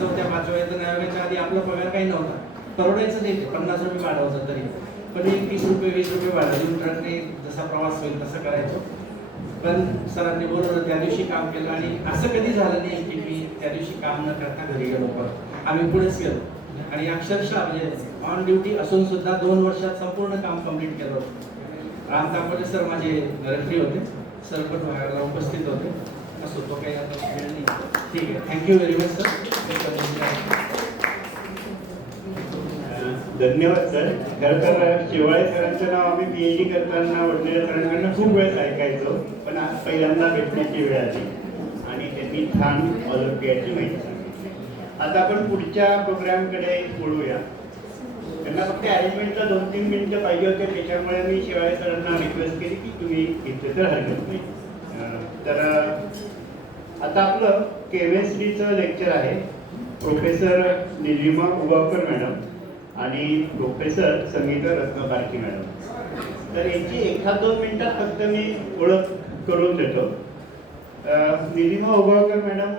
चौथ्या पाचव्या वेतन आयोगाच्या आधी आपला पगार काही नव्हता, परवडायचं नाही, 50 रुपये वाढवलं तरी पण एक 30 रुपये 20 रुपये वाढवून ट्रकने जसा प्रवास होईल तसं करायचो. पण सरांनी बोलवलं, त्या दिवशी काम केलं आणि असं कधी झालं नाही की मी त्या दिवशी काम न करता घरी गेलो. पण आम्ही पुढेच गेलो आणि अक्षरशः म्हणजे ऑन ड्युटी असून सुद्धा 2 वर्षात संपूर्ण काम कंप्लीट केलं होतं. राम तांबोले सर माझे रेफरी होते, सर पण व्हायला उपस्थित होते. असो, तो काही आता वेळ नाही. ठीक आहे, थँक्यू व्हेरी मच सर. धन्यवाद सर. खरं तर शिवाळे सरांचं नाव आम्ही PhD करताना वडनेरे सरांकडनं खूप वेळेस ऐकायचो, पण आज पहिल्यांदा भेटण्याची वेळ आली आणि त्यांनी छान ऑलिम्पियाडची माहिती सांगितली. आता आपण पुढच्या प्रोग्रामकडे वळूया. त्यांना फक्त अरेंजमेंटला 2-3 मिनिटं पाहिजे होते, त्याच्यामुळे मी शिवाळे सरांना रिक्वेस्ट केली की तुम्ही घेतले तर हरकत नाही. तर आता आपलं केमिस्ट्रीचं लेक्चर आहे. प्रोफेसर निलिमा उगावकर मॅडम आणि प्रोफेसर संगीता रत्नपारखी मॅडम. तर याची 1-2 मिनिटात फक्त मी ओळख करून देतो. निलिमा उगावकर मॅडम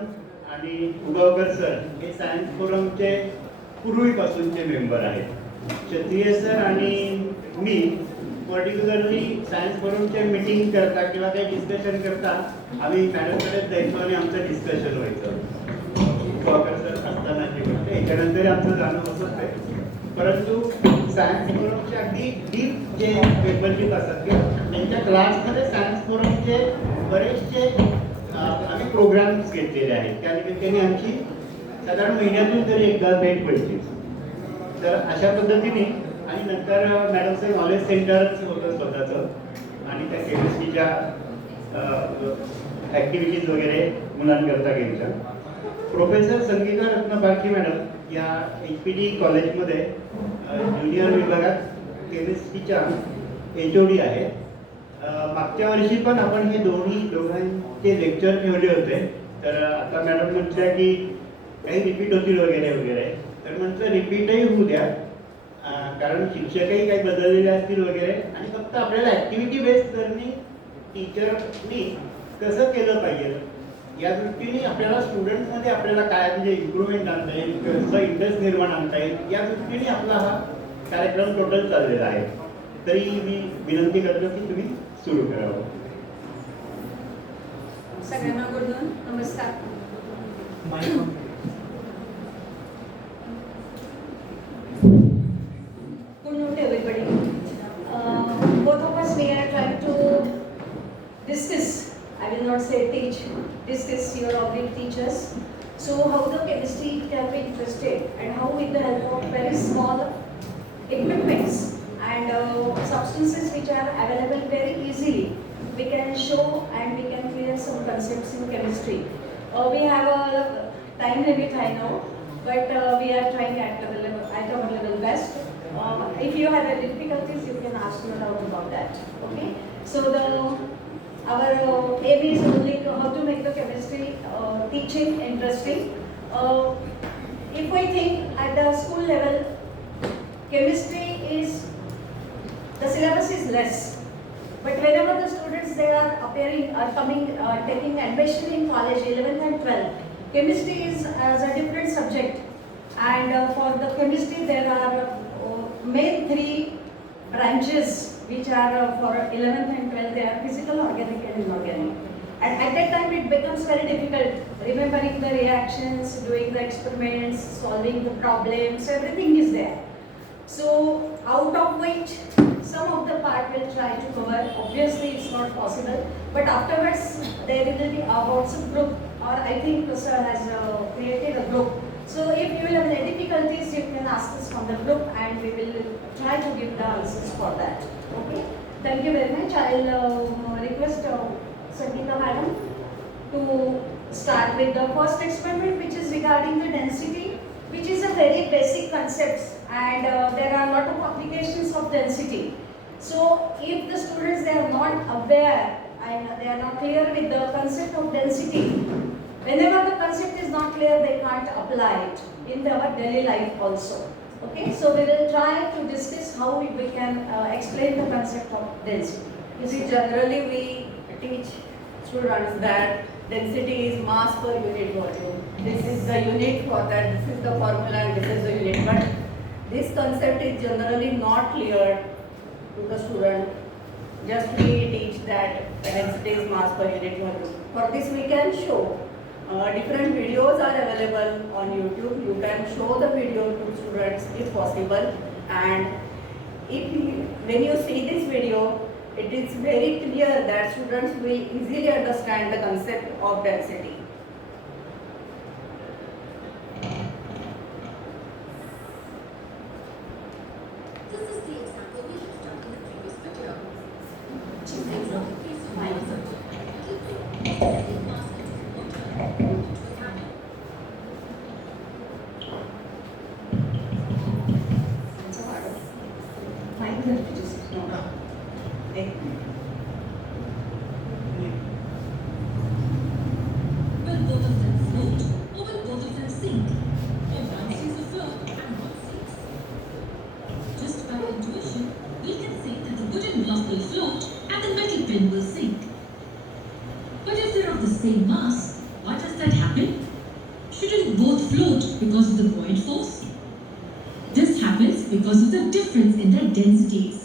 आणि उगावकर सर हे सायन्स फोरमचे पूर्वीपासूनचे मेंबर आहेत. क्षत्रिय सर आणि मी पर्टिक्युलरली सायन्स फोरमचे मीटिंग करता किंवा काही डिस्कशन करता आम्ही मॅडमकडेच जायचो आणि आमचं डिस्कशन व्हायचं. उगावकर सर असतानाची गोष्ट, याच्यानंतर आमचं जाणं होतच आहे. परंतु सायन्स फोरमचे अगदी डीप जे मेंबरशिप असतात किंवा त्यांच्या क्लासमध्ये सायन्स फोरमचे बरेचसे आम्ही प्रोग्राम्स घेतलेले आहेत. त्या निमित्ताने आमची साधारण महिन्यातून तरी एकदा भेट पडली. तर अशा पद्धतीने आणि नंतर मॅडमचं नॉलेज सेंटरच होतं स्वतःचं आणि त्या केमिस्ट्रीच्या ॲक्टिव्हिटीज वगैरे मुलांकरता घ्यायच्या. प्रोफेसर संगीता रत्नपारखी मॅडम या HPD कॉलेजमध्ये ज्युनियर विभागात केमिस्ट्रीच्या HOD आहे. मागच्या वर्षी पण आपण हे दोघांचे लेक्चर ठेवले होते. तर आता मॅडम म्हटल्या की काही रिपीट होतील वगैरे वगैरे, तर म्हटलं रिपीटही होऊ द्या, कारण शिक्षकही काही बदललेले असतील वगैरे आणि फक्त आपल्याला ॲक्टिव्हिटी बेस्ड लर्निंग टीचरनी कसं केलं पाहिजे या दृष्टीने आपल्याला स्टुडंट्समध्ये आपल्याला काय म्हणजे इम्प्रूव्हमेंट आणता येईल, कसं इंटरेस्ट निर्माण आणता येईल या दृष्टीने आपला हा कार्यक्रम टोटल चाललेला आहे. तरी मी विनंती करतो की तुम्ही सुरू करावं. सगळ्यांना गुड मॉर्निंग, नमस्कार. Good note everybody. Both of us we are trying to discuss, I will not say teach, discuss your object teachers. So how the chemistry can be interested and how with the help of very small equipments and substances which are available very easily we can show and we can clear some concepts in chemistry. We have a time limit, I know, but we are trying at our level best. If you have any difficulties, you can ask me about that. Okay? So our aim is only how to make the chemistry teaching interesting. If we think at the school level, chemistry is, the syllabus is less. But whenever the students they are coming, taking admission in college, 11th and 12th, chemistry is as a different subject. And for the chemistry there are main 3 branches which are for 11th and 12th. They are physical, organic and inorganic. And at that time it becomes very difficult remembering the reactions, doing the experiments, solving the problems, everything is there. So out of which some of the part will try to cover. Obviously it's not possible, but afterwards there will be a WhatsApp group, or I think sir has created a group. So if you will have any difficulties, you can ask us from the group and we will try to give the answers for that. Okay? Thank you very much. I will request Sangeeta madam to start with the first experiment, which is regarding the density, which is a very basic concept, and there are a lot of applications of density. So if the students they are not aware and they are not clear with the concept of density, whenever the concept is not clear, they can't apply it in our daily life also. Okay, so we will try to discuss how we can explain the concept of density. You see, generally we teach students that density is mass per unit volume. This is the unit for that, this is the formula and this is the unit. But this concept is generally not clear to the student. Just we teach that the density is mass per unit volume. For this we can show different videos are available on YouTube. You can show the video to students if possible. And when you see this video, it is very clear that students will easily understand the concept of density. This is the example we have done in the previous video. Choose a rocket face file Will both of them float or will both of them sink? If one stays afloat and one sinks. Just by intuition, we can say that the wooden block will float and the metal pin will sink. But if they're of the same mass, why does that happen? Shouldn't both float because of the buoyant force? This happens because of the difference in their densities.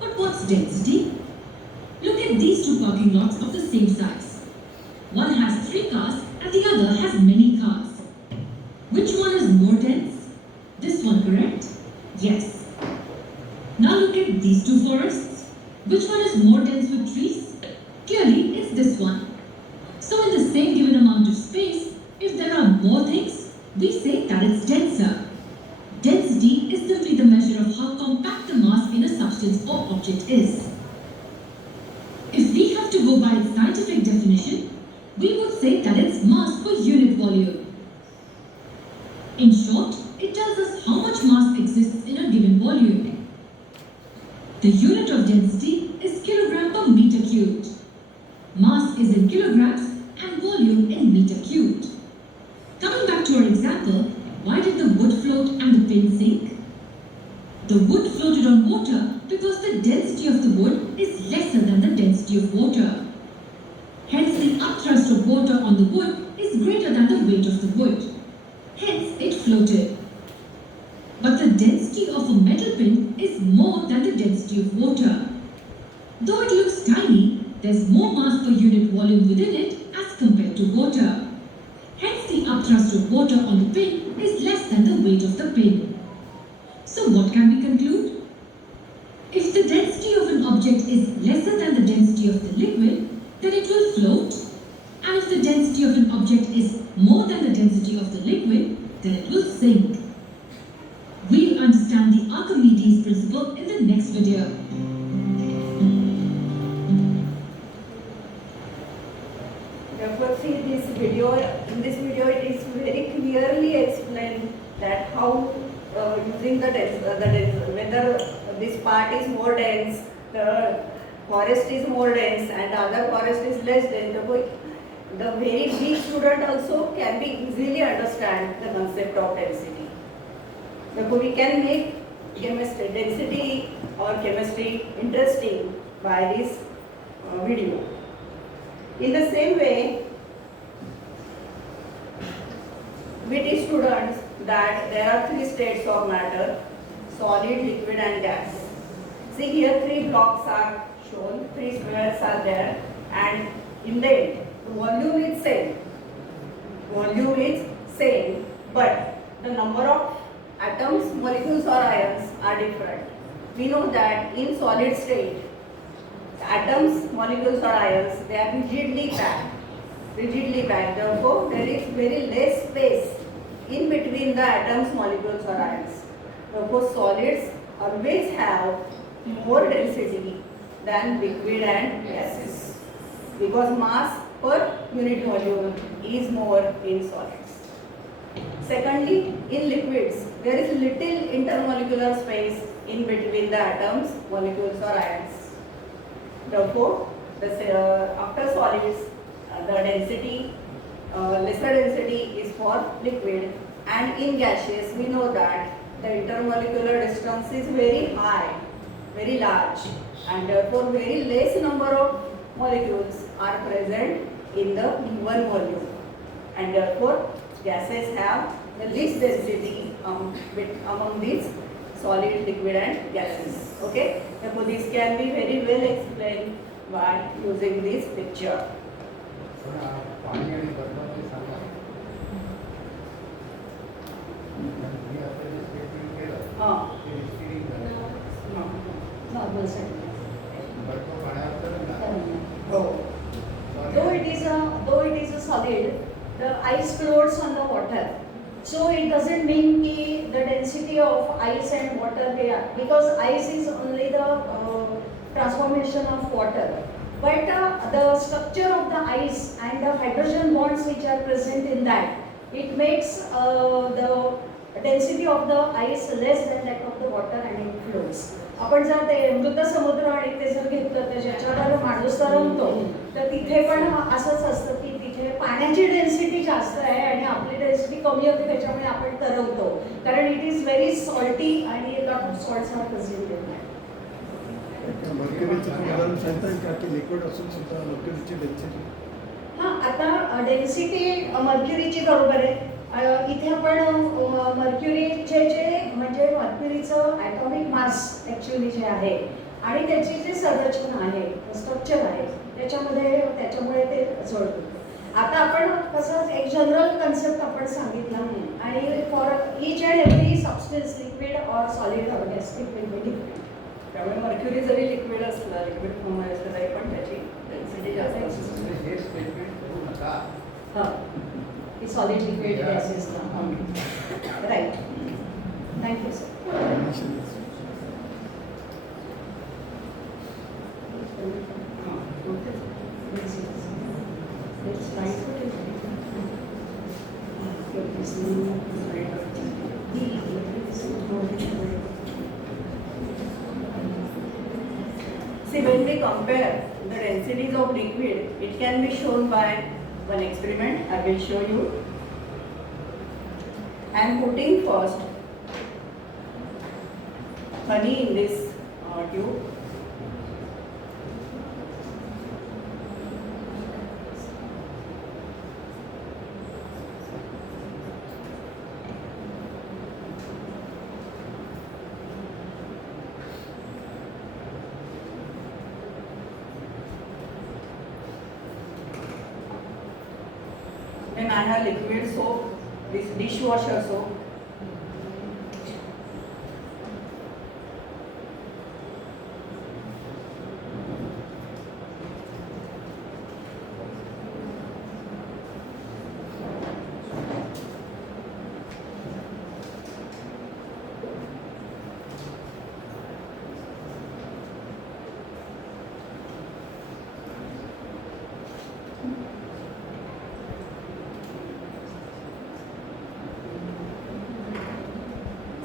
But what's density? Look at these two parking lots of the same size. One has 3 cars and the other has many cars. Which one is more dense? This one, correct? Yes. Now look at these two forests. Which one is more dense with trees? Clearly, it's this one. So in the same given amount of space, if there are more things, we say that it's denser. Density is simply the measure of how compact the mass in a substance or object is. If we have to go by its scientific definition, we would say that it's mass per unit volume. In short, it tells us how much mass exists in a given volume. The unit of density is kilogram per meter cubed. Mass is in kilograms and volume in meter cubed. Coming back to our example, why did the wood float and the pin sink? The wood floated on water because the density of the wood is lesser than the density of water. Hence, the upthrust of water on the wood is greater than the weight of the wood. Hence, it floated. But the density of a metal pin is more than the density of water. Though it looks tiny, there's more mass per unit volume within it as compared to water. Hence, the upthrust of water on the pin is less than the weight of the pin. So what can we conclude? If the density of an object is lesser than the density of the liquid, then it will float. And if the density of an object is more than the density of the liquid, then it will sink. We'll understand the Archimedes principle in the next video. Therefore, see this video, in this video it is very clearly explained that how using the whether this part is more dense, the forest is more dense and the other forest is less dense. Therefore, the very big student also can be easily understand the concept of density. Therefore, we can make chemistry, density or chemistry interesting by this video. In the same way, we teach students that there are 3 states of matter: solid, liquid and gas. See here 3 blocks are shown, 3 squares are there, and in the end, the volume is same. Volume is same, but the number of atoms, molecules or ions are different. We know that in solid state, atoms, molecules or ions, they are rigidly packed. Therefore, there is very less space in between the atoms, molecules or ions. Therefore, solids always have more density than liquid and gases because mass per unit volume is more in solids. Secondly, in liquids, there is little intermolecular space in between the atoms, molecules or ions. Therefore, after solids, the density, lesser density is for liquid, and in gaseous we know that the intermolecular distance is very high, very large, and therefore very less number of molecules are present in the given volume, and therefore gases have the least density among these solid, liquid and gases. Okay, therefore this can be very well explained by using this picture. पाणी आणि बर्फाचे सांगा मी आता जे sketching केलं ते sketching झालं normal side बर्फ पाण्यात तर हो. Though it is a solid, the ice floats on the water. So it doesn't mean कि the density of ice and water here, because ice is only the transformation of water. But the structure of the ice and the hydrogen bonds which are present in that, it makes the density of the ice less than that of the water and it floats. आपण जर ते मृत समुद्र आणि ते जर घेतलं तर ज्याच्यावर माणूस तरंगतो तर तिथे पण असंच असतं की तिथे पाण्याची डेन्सिटी जास्त आहे आणि आपली डेन्सिटी कमी होते त्याच्यामुळे आपण तरंगतो, कारण इट इज व्हेरी सॉल्टी आणि lot of salts are present in that. मर्क्युरीचं उदाहरण सांगता येईल का की लिक्विड असून सुद्धा मर्क्युरीची डेन्सिटी हां, आता डेन्सिटी मर्क्युरीची बरोबर आहे. इथे आपण मर्क्युरीचे जे म्हणजे मर्क्युरीचं ॲटॉमिक मास ॲक्च्युली जे आहे आणि त्याची जी संरचना आहे, स्ट्रक्चर आहे, त्याच्यामुळे ते जुळतं. आता आपण कसं एक जनरल कन्सेप्ट आपण सांगितला आणि for each and every substance liquid or solid or gas it will be different. त्यामुळे मर्क्युरी जरी लिक्विड असलं, लिक्विड फॉर्ममध्ये असलं तरी पण त्याची डेन्सिटी जास्त असते. हे स्टेटमेंट करू नका हां, की सॉलिड लिक्विड गॅसेसला. Right, thank you sir. Let's try See, when we compare the densities of liquid, it can be shown by one experiment. I will show you. I am putting first honey in this tube. Then I have liquid soap, this dishwasher soap.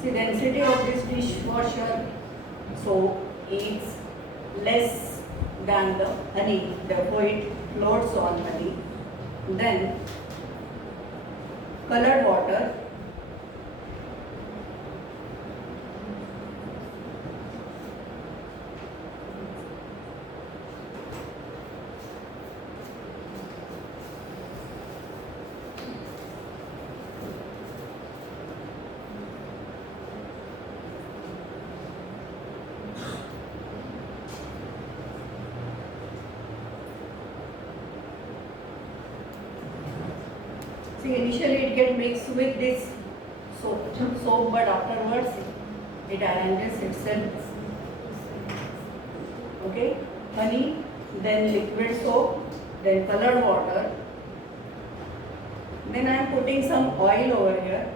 The density of this dishwasher soap is less than the honey, therefore it floats on honey. Then colored water, see, initially it gets mixed with this soap, but afterwards it arranges itself. Okay, honey, then liquid soap, then colored water. Then I am putting some oil over here.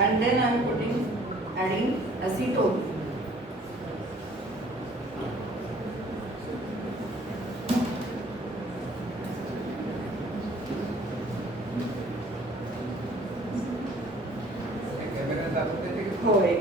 and then I am adding acetone. Camera दाखवते ते की होय.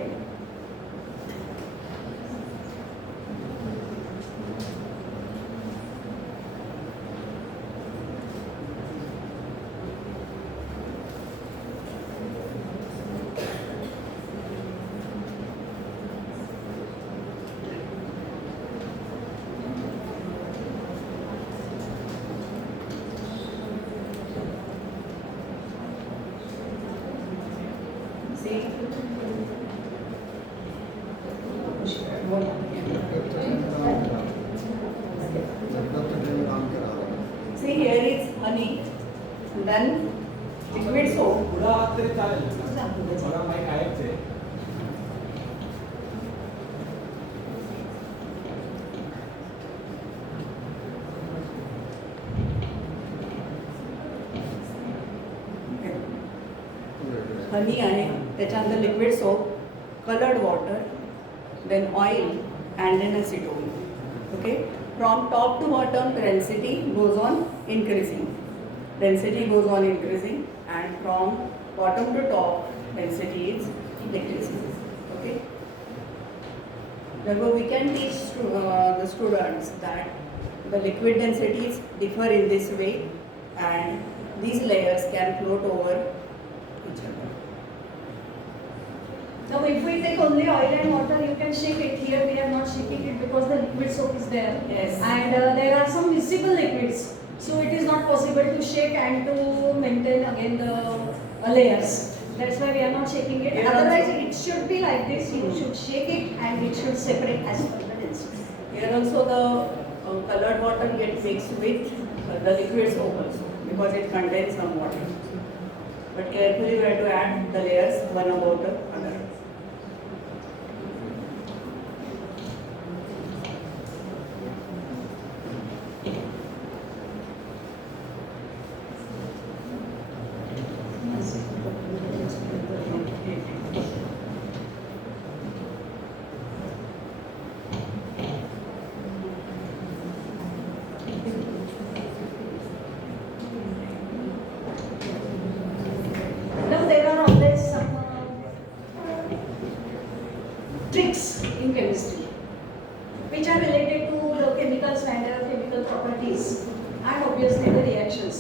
See? See, here is honey, then liquid soap. पुढं आहात तरी चालेल मला माहीत आहेच आहे. हनी आहे, त्याच्यानंतर liquid soap, coloured water, then oil and then acetone. Okay, from top to bottom density goes on increasing. Density goes on increasing, and from bottom to top density is decreasing. Okay. Therefore, we can teach the students that the liquid densities differ in this way, and these layers can float over each other. Now if we take only oil and water, you can shake it. Here we are not shaking it because the liquid soap is there. Yes. And there are some visible liquids. So it is not possible to shake and to maintain again the layers. That's why we are not shaking it. Yeah. Otherwise it should be like this. You should shake it and it should separate as per the density. Here also the colored water gets mixed with the liquid soap also because it contains some water. But carefully we have to add the layers one above the other. Now there are always some tricks in chemistry which are related to the chemicals and their chemical properties and obviously the reactions.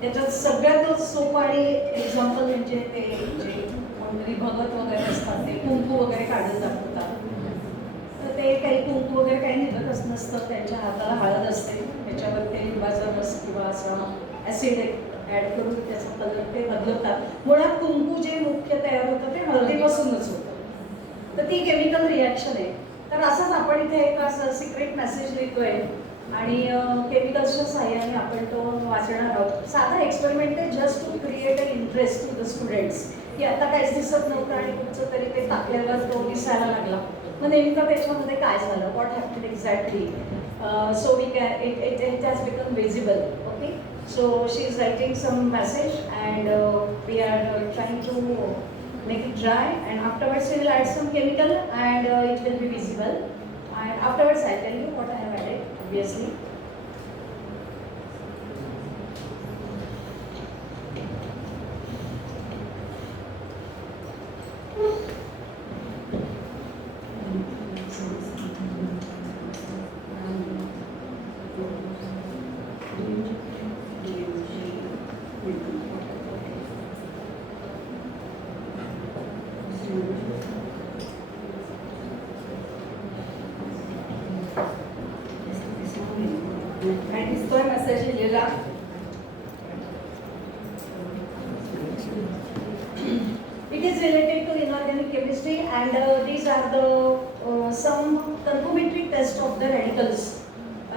त्याच्यात सगळ्यात सोपं आणि example म्हणजे ते जे कोणतरी भगत वगैरे असतात ते कुंकू वगैरे काढून दाखवतात. तर ते काही कुंकू वगैरे काही निघतच नसतं, त्यांच्या हाताला हळद असते, त्याच्यावर ते लिंबाचा रस किंवा असा ॲसिड ॲड करून त्याचा कलर ते बदलवतात. मुळात कुंकू जे मुख्य तयार होतं ते हळदीपासूनच होतं. तर ती केमिकल रिॲक्शन आहे. तर असंच आपण इथे एक असं सिक्रेट मेसेज लिहितोय आणि केमिकल्सच्या साह्याने आपण तो वाचणार आहोत. साधा एक्सपेरिमेंट आहे just to create a interest to the students की आता काहीच दिसत नव्हतं आणि कुठचं तरी ते टाकल्यावर तो दिसायला लागला. मग नेमकं त्याच्यामध्ये काय झालं, what happened exactly. So we can it has become visible. Okay, so she is writing some message and we are trying to make it dry, and afterwards we will add some chemical and it will be visible, and afterwards I'll tell you what I have added obviously. आणि दिसतोय message लिहिलेला. It is related to inorganic chemistry and these are the some thermometric test of the radicals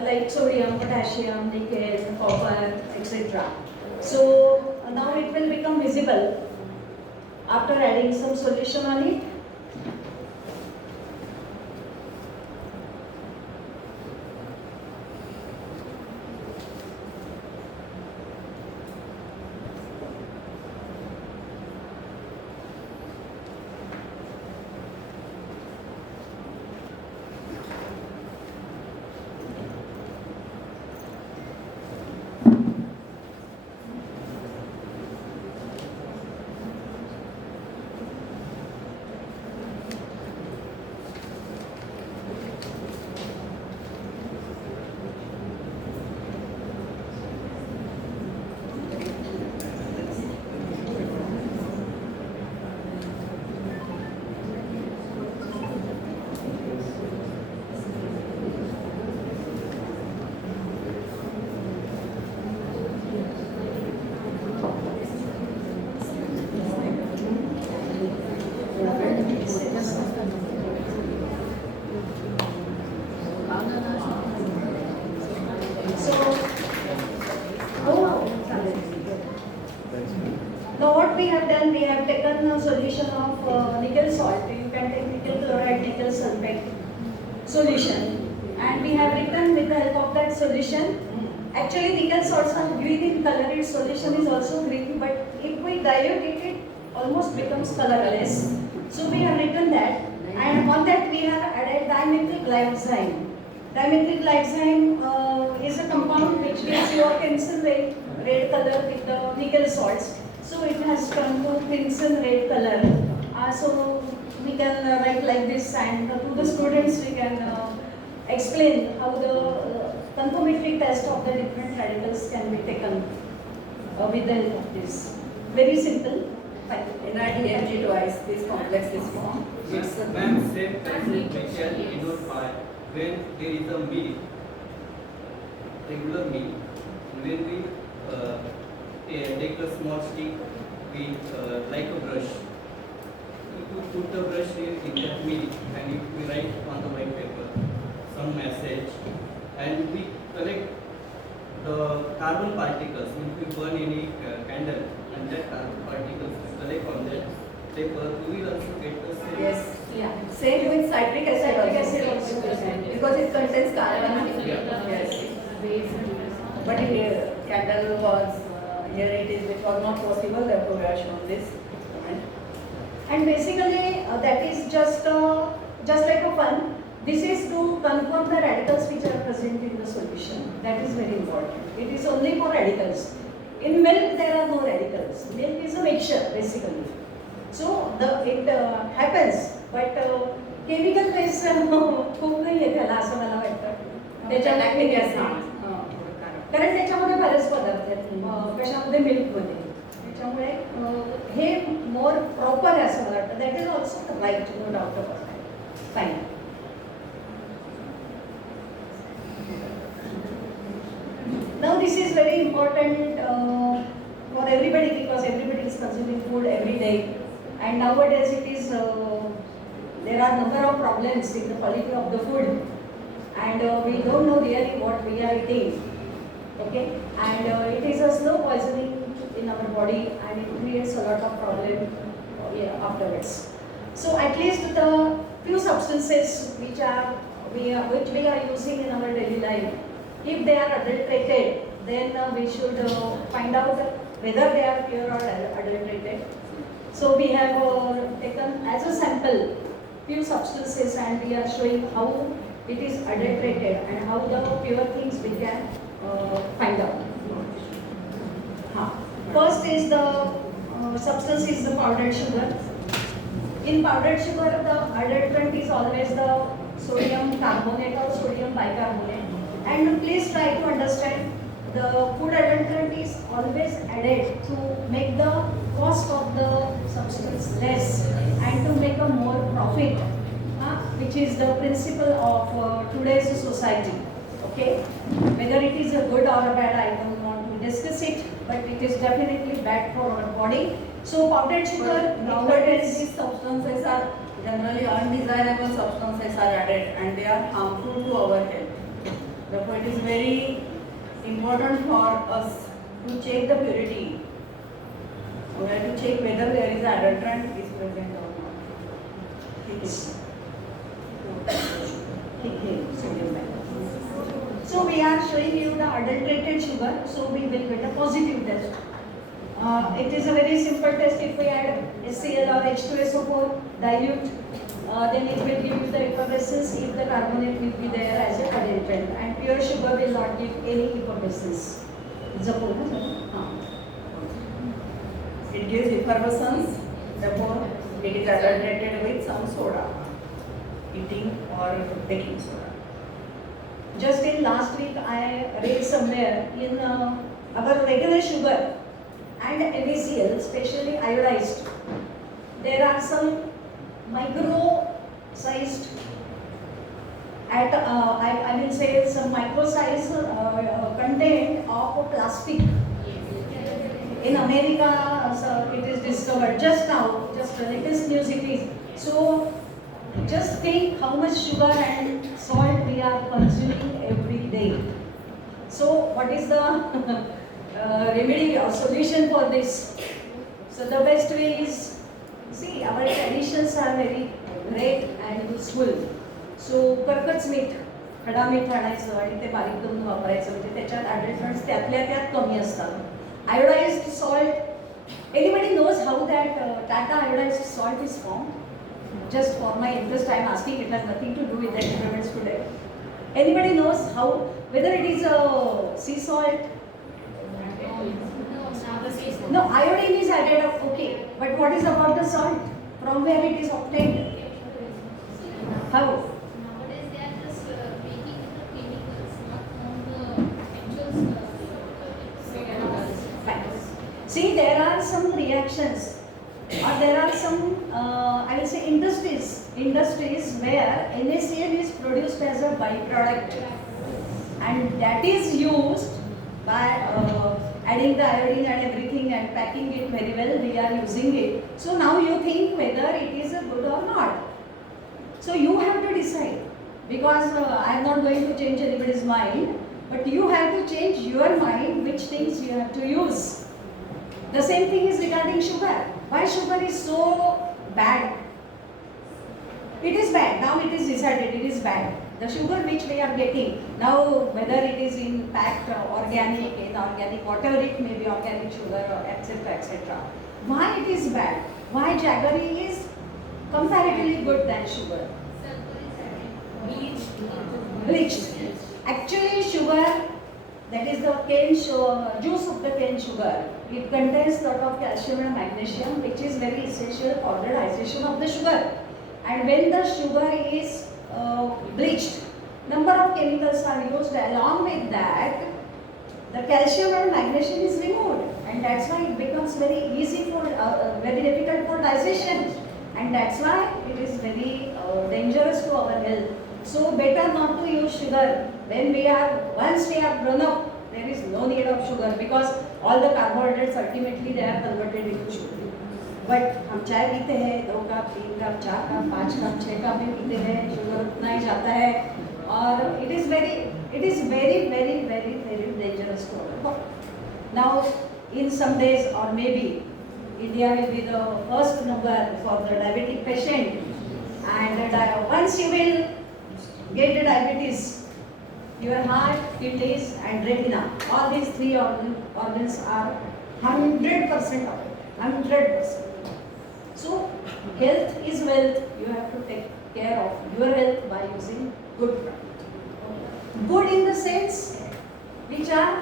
like sodium, potassium, nickel, copper, etc. So now it will become visible after adding some solution on it. sulfate solution, and we have written with the help of that solution. Actually, nickel salts are green in color, its solution is also green, but if we dilute it, it almost becomes colorless. So we have written that, and on that we have added dimethylglycine. Dimethylglycine is a compound which gives you a crimson red color with the nickel salts. So it has turned to crimson red color. So we can write like this, and to the students we can explain how the conformity test of the different radicals can be taken with the help of this. Very simple. Fine. NADMG twice, this complex is formed. It's a Ma'am, same concept we can denote by when there is a meal, regular meal, and when we take a small stick with like a brush. If you put the brush in that meal and if we write on the white paper some message and we collect the carbon particles, if we burn any candle and that carbon particles we collect on that paper, we will also get the same. Yes. Yeah. Same with citric acid Citric also. acid also. Because it contains carbon. Yeah. Yes. But in candle was, here it is, which was not possible, therefore we are shown this. And basically, that is just like a fun. This is to confirm the radicals which are present in the solution. That is very important. It is only for radicals. In milk, there are no radicals. Milk is a mixture, basically. So it happens, but chemical base खूप नाही आहे त्याला असं मला वाटतं. Lactic त्याच्यामध्ये acid. कारण त्याच्यामध्ये बरेच पदार्थ आहेत. कशामध्ये मिल्कमध्ये. त्याच्यामुळे हे मोर प्रॉपर आहे असं मला वाटतं. That is also right, no doubt about that. Fine. Now this is very important for everybody because everybody is consuming food every day, and nowadays it is there are number of problems in the quality of the food, and we don't know really what we are eating. Okay, and it is a slow poisoning in our body, and it creates a lot of problem afterwards. So at least the few substances which we are using in our daily life, if they are adulterated, then we should find out whether they are pure or adulterated. So we have taken as a sample few substances, and we are showing how it is adulterated and how the pure things we can find out. First is the substance is the powdered sugar. In powdered sugar, the adulterant is always the sodium carbonate or sodium bicarbonate. And please try to understand, the food adulterant is always added to make the cost of the substance less and to make a more profit, which is the principle of today's society. Okay, whether it is a good or a bad, I don't want to discuss it, but it is definitely bad for our body. So powdered sugar Nowadays these substances are generally undesirable substances are added and they are harmful to our health. Therefore, it is very important for us to check the purity. We have to check whether there is adulterant is present or not. So we are showing you the adulterated sugar, so we will get a positive test. It is a very simple test. If we add HCl or H2SO4 dilute, then it will give you the effervescence if the carbonate will be there as a adulterant, and pure sugar will not give any effervescence. It gives effervescence, therefore it is adulterated with some soda, eating or baking soda. Just in last week, I read somewhere in our regular sugar and NaCl, especially iodized, there are some micro-sized, I will say some micro-sized content of plastic. In America, it is discovered just now, just the latest news it is. So, just think how much sugar and salt we are consuming every day. So, what is the remedy or solution for this? So, the best way is, see, our traditions are very great and useful. So कर्कच मीठ, खडा मीठ आणायचं आणि ते बारीक करून वापरायचं, म्हणजे त्याच्यात ॲडल्टरंट्स त्यातल्या त्यात कमी असतात. Iodised salt, anybody knows how that Tata iodized salt is formed? Just for my interest, I am asking. It has nothing to do with the experiments today. Anybody knows how, whether it is a sea salt? No, iodine is added up, okay. But what is about the salt? From where it is obtained? How? Nowadays they are just making the chemicals, not from the actual Facts. See, there are some reactions, or there are some, I will say, industries where NaCl is produced as a byproduct, and that is used by adding the iodine and everything and packing it very well. We are using it. So now you think whether it is a good or not. So you have to decide, because I am not going to change anybody's mind, but you have to change your mind which things you have to use. The same thing is regarding sugar. Why sugar is so bad? It is bad. Now it is decided it is bad. The sugar which we are getting now, whether it is in packed organic, inorganic, whatever it may be, organic sugar, etc., etc. Why it is bad? Why jaggery is comparatively good than sugar? Bleached. Actually, sugar, that is the cane juice of the cane sugar, it contains lot of calcium and magnesium, which is very essential for the digestion of the sugar. And when the sugar is bleached, number of chemicals are used. Along with that, the calcium and magnesium is removed, and that's why it becomes very easy for very difficult for digestion, and that's why it is very dangerous to our health. So better not to use sugar. Once we are grown up, there is no need of sugar, because all the carbohydrates ultimately they are converted into sugar. But हम चाय पीते हैं, 2 cup, 3 cup, 4 cup, 5 cup, 6 cup भी पीते हैं, sugar उतना ही जाता है, और it is very dangerous to our body. Now, in some days, or maybe India will be the first number for the diabetic patient, and once you will get the diabetes, your heart, kidneys, and retina, all these 3 organs are 100% of it. 100%. So, health is wealth. You have to take care of your health by using good product. Good in the sense which are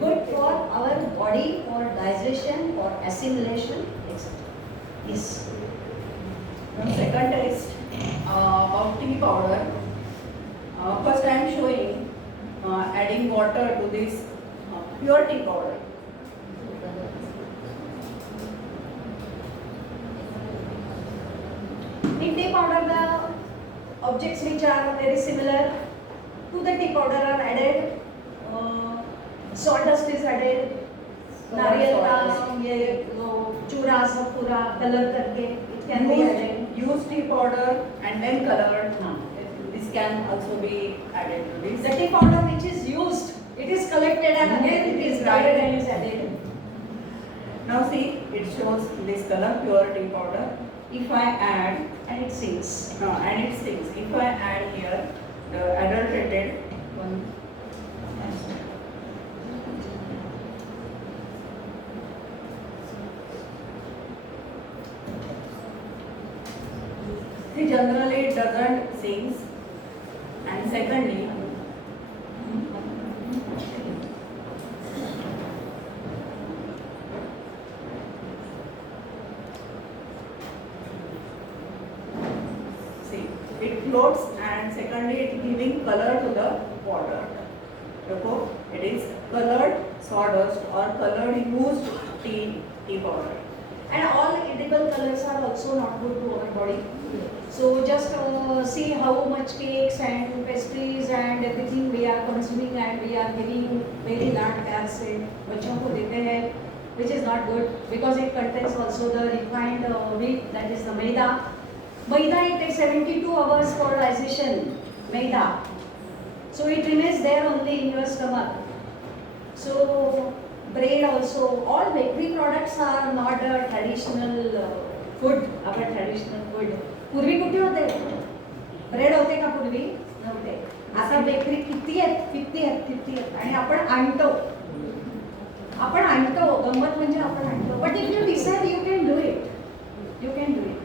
good for our body, for digestion, for assimilation, etc. Yes. The second is of tea powder. First I am showing adding water to this pure tea powder. In tea powder, the objects which are very similar to the tea powder are added. Sawdust is added. नारियल का ये चूरा सब पूरा colour करके it can be added. Use tea powder and then colored. This can also be added to this. The tea powder which is used, it is collected and again it is dried and is added. Now see, it shows this color pure tea powder. If I add And it sinks. and it stinks. If I add here the adulterated one, see, generally it doesn't sink, and secondly, see, it floats, and secondly it giving color to the water. Therefore, it is colored sawdust or colored used tea powder. And all edible colors are also not good to our body. So just see how much cakes and pastries and everything we are consuming, and we are giving very large प्यार से बच्चों को देते हैं, which is not good, because it contains also the refined wheat, that is the maida. Maida, it takes 72 hours for digestion. Maida, so it remains there only in your stomach. So bread also, all bakery products are not a traditional food, our traditional food. पूर्वी कुठे होते? Bread होते का पूर्वी? नव्हते. आता bakery किती आहेत आणि आपण आणतो. गंमत म्हणजे आपण आणतो. But if you decide you can do it.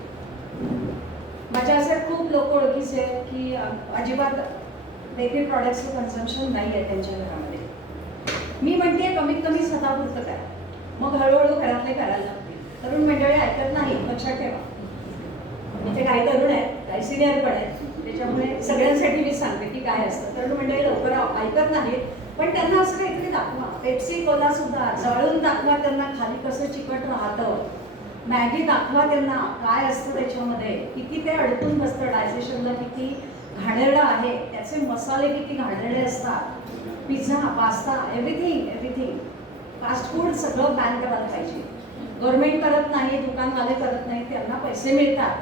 माझ्या असे खूप लोक ओळखीचे आहेत की अजिबात बेकरी प्रॉडक्टचं कन्झम्पन नाही आहे त्यांच्या घरामध्ये. मी म्हणते कमीत कमी स्वतःपुरतं करा, मग हळूहळू घरातले करायला लागतील. तरुण मंडळी ऐकत नाही, लक्षात ठेवा. इथे काही तरुण आहेत, काही सिनियर पण आहेत, त्याच्यामुळे सगळ्यांसाठी मी सांगते की काय असतं. तरुण मंडळी लवकर ऐकत नाहीत, पण त्यांना असं काहीतरी दाखवा. पेप्सी कोला सुद्धा जाळून दाखवा त्यांना, खाली कसं चिकट राहतं. मॅगी दाखवा त्यांना काय असतं त्याच्यामध्ये, किती ते अडकून बसतं, डायजेशनला किती घाणेरडं आहे, त्याचे मसाले किती घाणेरडे असतात. Pizza, pasta, everything fast food सगळं बॅन करायला पाहिजे. गव्हर्नमेंट करत नाही, दुकानवाले करत नाही, त्यांना पैसे मिळतात.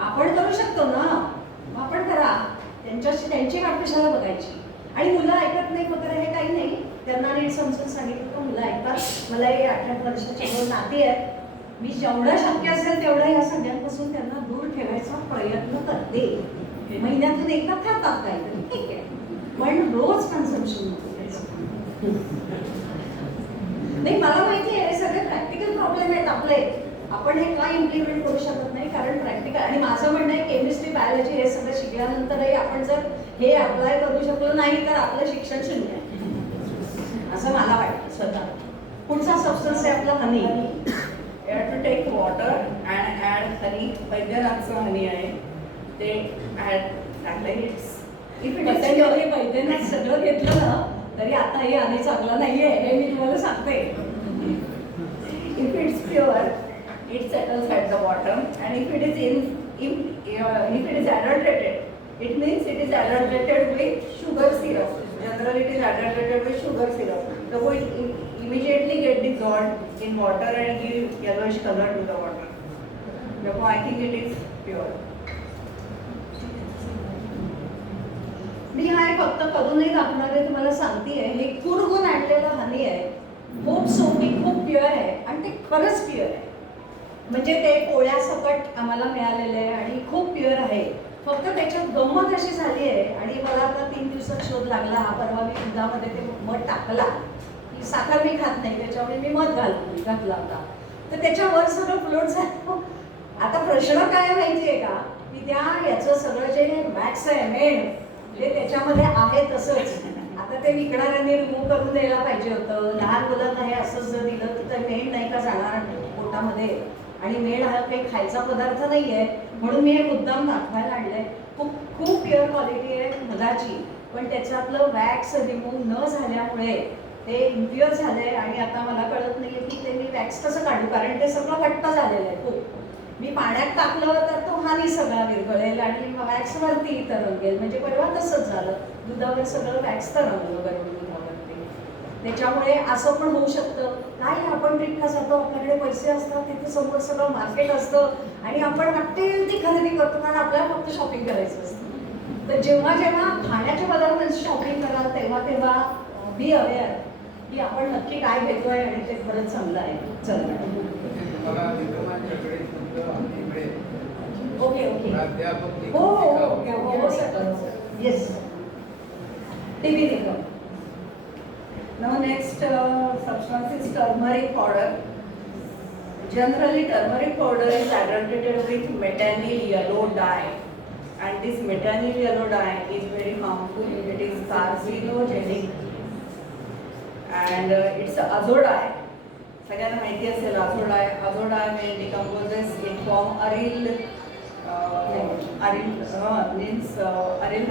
आपण करू शकतो ना, मग आपण करा. त्यांची वाट कशाला बघायची. आणि मुलं ऐकत नाही वगैरे हे काही नाही, त्यांना नीट समजून सांगितलं तर मुलं ऐकतात. मला हे 18 वर्षाची दोन नाती आहेत. मी जेवढं शक्य असेल तेवढं या सगळ्यांपासून त्यांना दूर ठेवायचा प्रयत्न करते. महिन्यातून एकदा खातात काहीतरी, ठीक आहे, पण रोज कन्झम्पशन नाही. मला माहिती आहे सगळे प्रॅक्टिकल प्रॉब्लेम आहेत आपले. आपण हे काय इम्प्लिमेंट करू शकत नाही कारण प्रॅक्टिकल. आणि माझं म्हणणं आहे केमिस्ट्री, बायोलॉजी हे सगळं शिकल्यानंतरही आपण जर हे अप्लाय करू शकलो नाही तर आपलं शिक्षण शून्य आहे, असं मला वाटतं स्वतः. पुढचा सबस्टन्स आहे आपला हनी. You have to take water and add honey. वैद्यनाथचं हनी आहे ते टाकलं. वैद्यनाथ सगळं घेतलं ना तरी आता हे हनी चांगलं नाहीये हे मी तुम्हाला सांगते. If it's pure, it settles at the bottom, and if it is adulterated, it means it is adulterated with sugar syrup. Generally, it is adulterated with sugar syrup. So it immediately get dissolved in water and give yellowish color to the water. Therefore, I think it is pure. मी हा फक्त करूनही दाखवणारे तुम्हाला सांगतेय. हे कुरगून आणलेलं हनी आहे, खूप सोपी, खूप प्युअर आहे आणि ते खरंच प्युअर आहे. म्हणजे ते पोळ्यासकट आम्हाला मिळालेलं आहे आणि खूप प्युअर आहे. फक्त त्याच्यात गंमत अशी झाली आहे आणि मला आता 3 दिवसात शोध लागला. हा परवा मी दुधामध्ये ते मध टाकला की साखर मी खात नाही त्याच्यामुळे मी मध घातला होता, तर त्याच्यावर सगळं फ्लोट झालं. आता प्रश्न काय माहितीये का की याचं सगळं जे वॅक्स आहे मेण ते त्याच्यामध्ये आहे तसंच. आता ते विकणाऱ्यांनी रिमूव्ह करून द्यायला पाहिजे होतं. लहान मुलांना हे असं जर दिलं तर मेण नाही का जाणार पोटामध्ये, आणि मेण हा काही खायचा पदार्थ नाही आहे म्हणून मी हे मुद्दाम दाखवायला आणलंय. खूप प्युअर क्वालिटी आहे मधाची, पण त्याच्यातलं वॅक्स रिमूव्ह न झाल्यामुळे ते इम्प्युअर झालंय. आणि आता मला कळत नाहीये की ते मी वॅक्स कसं काढू, कारण ते सगळं घट्ट झालेलं आहे खूप. मी पाण्यात टाकलं तर तो हानी सगळा विरघळेल आणि वॅक्स वरती तरंगेल. म्हणजे परवा तसंच झालं, दुधावर सगळं वॅक्स तरंगलं गरम दुधावरती. त्याच्यामुळे असं पण होऊ शकतं. नाही, आपण ट्रिपला जातो, आपल्याकडे पैसे असतात, तिथे समोर सगळं मार्केट असतं आणि आपण वाटेल ती खरेदी करतो कारण आपल्याला फक्त शॉपिंग करायचं असतं. तर जेव्हा खाण्याच्या पदार्थांची शॉपिंग कराल तेव्हा बी अवेअर की आपण नक्की काय घेतोय आणि ते खरंच चांगलं आहे. चला ओके. हो सर. येस, टीव्ही देखो. Now next substance is turmeric powder. Generally, turmeric powder is adulterated with metanyl yellow dye, and this metanyl yellow dye is very harmful. It is carcinogenic, and it's azo dye. सगळ्यांना माहिती असेल azo dye. Azo dye when decomposes it form aryl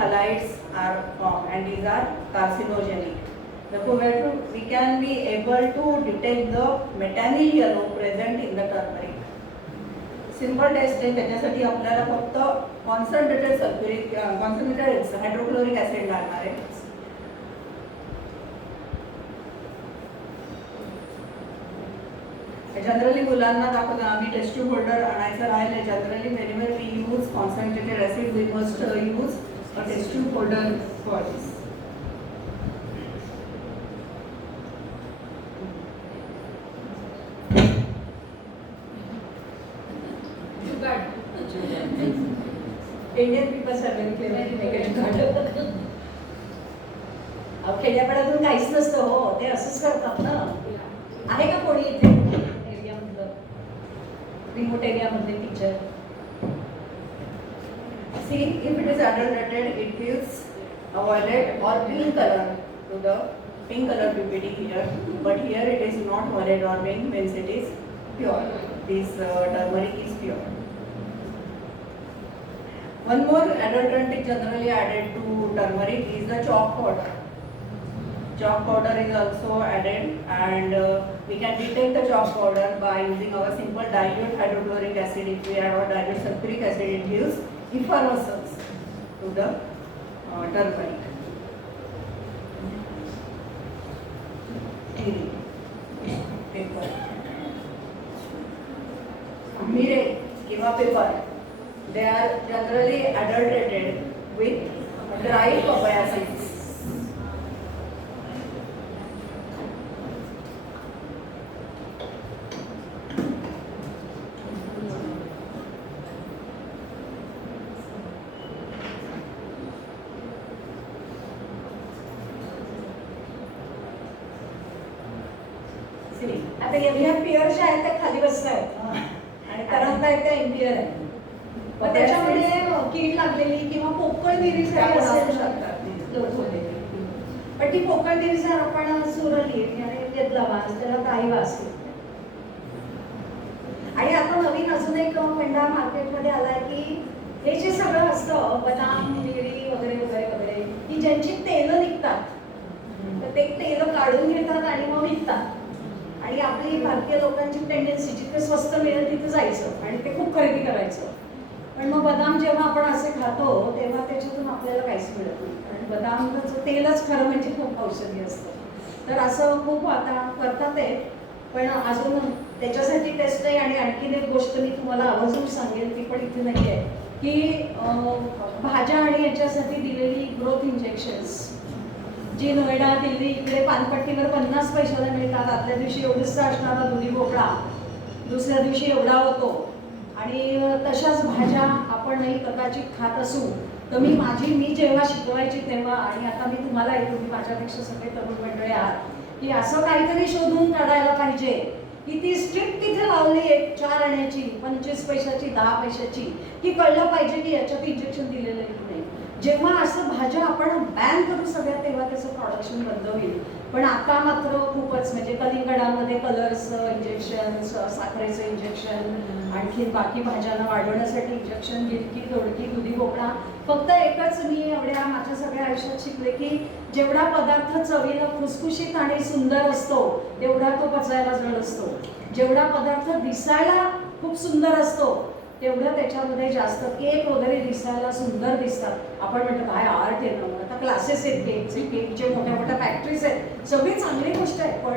halides are formed, and these are carcinogenic. Therefore, we can be able to detect the metanyl yellow present in the turmeric. Simple test आहे. त्याच्यासाठी आपल्याला फक्त concentrated hydrochloric acid लागणार आहे. Generally मुलांना दाखवताना आम्ही taste tube holder आणायचं राहिले. Generally whenever we use concentrated acid we must use a test tube holder for this. Good. खेड्यापाड्यातून काहीच नसतं हो, ते असंच करतात ना. आहे का कोणी इथे एरियामधलं, रिमोट एरियामधले teacher? See, if it is adulterated, it gives a violet or pink color to the pink color PPT here. But here it is not violet or pink, means it is pure. This turmeric is pure. One more adulterant is generally added to turmeric is the chalk powder. Chalk powder is also added, and we can detect the chalk powder by using our simple dilute hydrochloric acid. If we add or dilute sulfuric acid, it gives effervescence to the turmeric. Paper. Mire किंवा paper, they are generally adulterated with dry papaya seeds. आता या peer ज्या आहेत त्या खाली बसतायत आणि current आहेत त्या इम्पिअर आहेत. मग त्याच्यामध्ये कीड लागलेली किंवा पोकळ निरीसारी असेल पण ती पोकळ निरीसार आपण सुरली आणि घेतला वास, त्याला काही वास येत नाही. आणि आता नवीन अजून एक पंडा मार्केटमध्ये आलाय की हे जे सगळं असतं बदाम, मिरी वगैरे वगैरे वगैरे की ज्यांची तेलं निघतात तर ते तेलं काढून घेतात आणि मग विकतात. आणि आपली भारतीय लोकांची टेंडन्सी जिथे स्वस्त मिळेल तिथे जायचं आणि ते खूप खरेदी करायचं. पण मग बदाम जेव्हा आपण असे खातो तेव्हा त्याच्यातून आपल्याला काहीच मिळत नाही, कारण बदामचं तेलच खरं म्हणजे खूप औषधी असतं. तर असं खूप आता करतात ते, पण अजून त्याच्यासाठी टेस्ट आहे. आणि आणखीन एक गोष्ट मी तुम्हाला आवर्जून सांगेल, ती पण इथे नाही आहे, की भाज्या आणि याच्यासाठी दिलेली ग्रोथ इंजेक्शन्स जी नोएडा, दिल्ली इकडे पानपट्टीवर 50 पैशाला मिळतात. आदल्या दिवशी एवढंच असणारा दुधी भोपळा दुसऱ्या दिवशी एवढा होतो. आणि तशाच भाज्या आपणही कदाचित खात असू. तर मी जेव्हा शिकवायची तेव्हा, आणि आता मी तुम्हाला तुम्ही माझ्यापेक्षा सगळे तरुण मंडळी आहात, की असं काहीतरी शोधून काढायला पाहिजे की ती स्ट्रिप तिथे लावली एक 4 आण्याची, 25 पैशाची, 10 पैशाची, की कळलं पाहिजे की याच्यात इंजेक्शन दिलेलं आहे की नाही. जेव्हा असं भाज्या आपण बॅन करू सगळ्या तेव्हा त्याचं प्रोडक्शन बंद होईल. पण आता मात्र खूपच म्हणजे कलिंगडामध्ये कलर्स इंजेक्शन, साखरेचं इंजेक्शन, आणखीन बाकी भाज्यांना वाढवण्यासाठी इंजेक्शन, गिलकी, दोडकी, दुधी भोपळा. फक्त एकच मी एवढ्या माझ्या सगळ्या आयुष्यात शिकले की जेवढा पदार्थ चवीला खुसखुशीत आणि सुंदर असतो तेवढा तो पचायला जड असतो. जेवढा पदार्थ दिसायला खूप सुंदर असतो तेवढं त्याच्यामध्ये जास्त केक वगैरे दिसायला सुंदर दिसतात. आपण म्हणतो काय आर्ट आहे ना, आता क्लासेस आहेत केकचे मोठ्या मोठ्या फॅक्टरीज आहेत, सगळी चांगली गोष्ट आहे. पण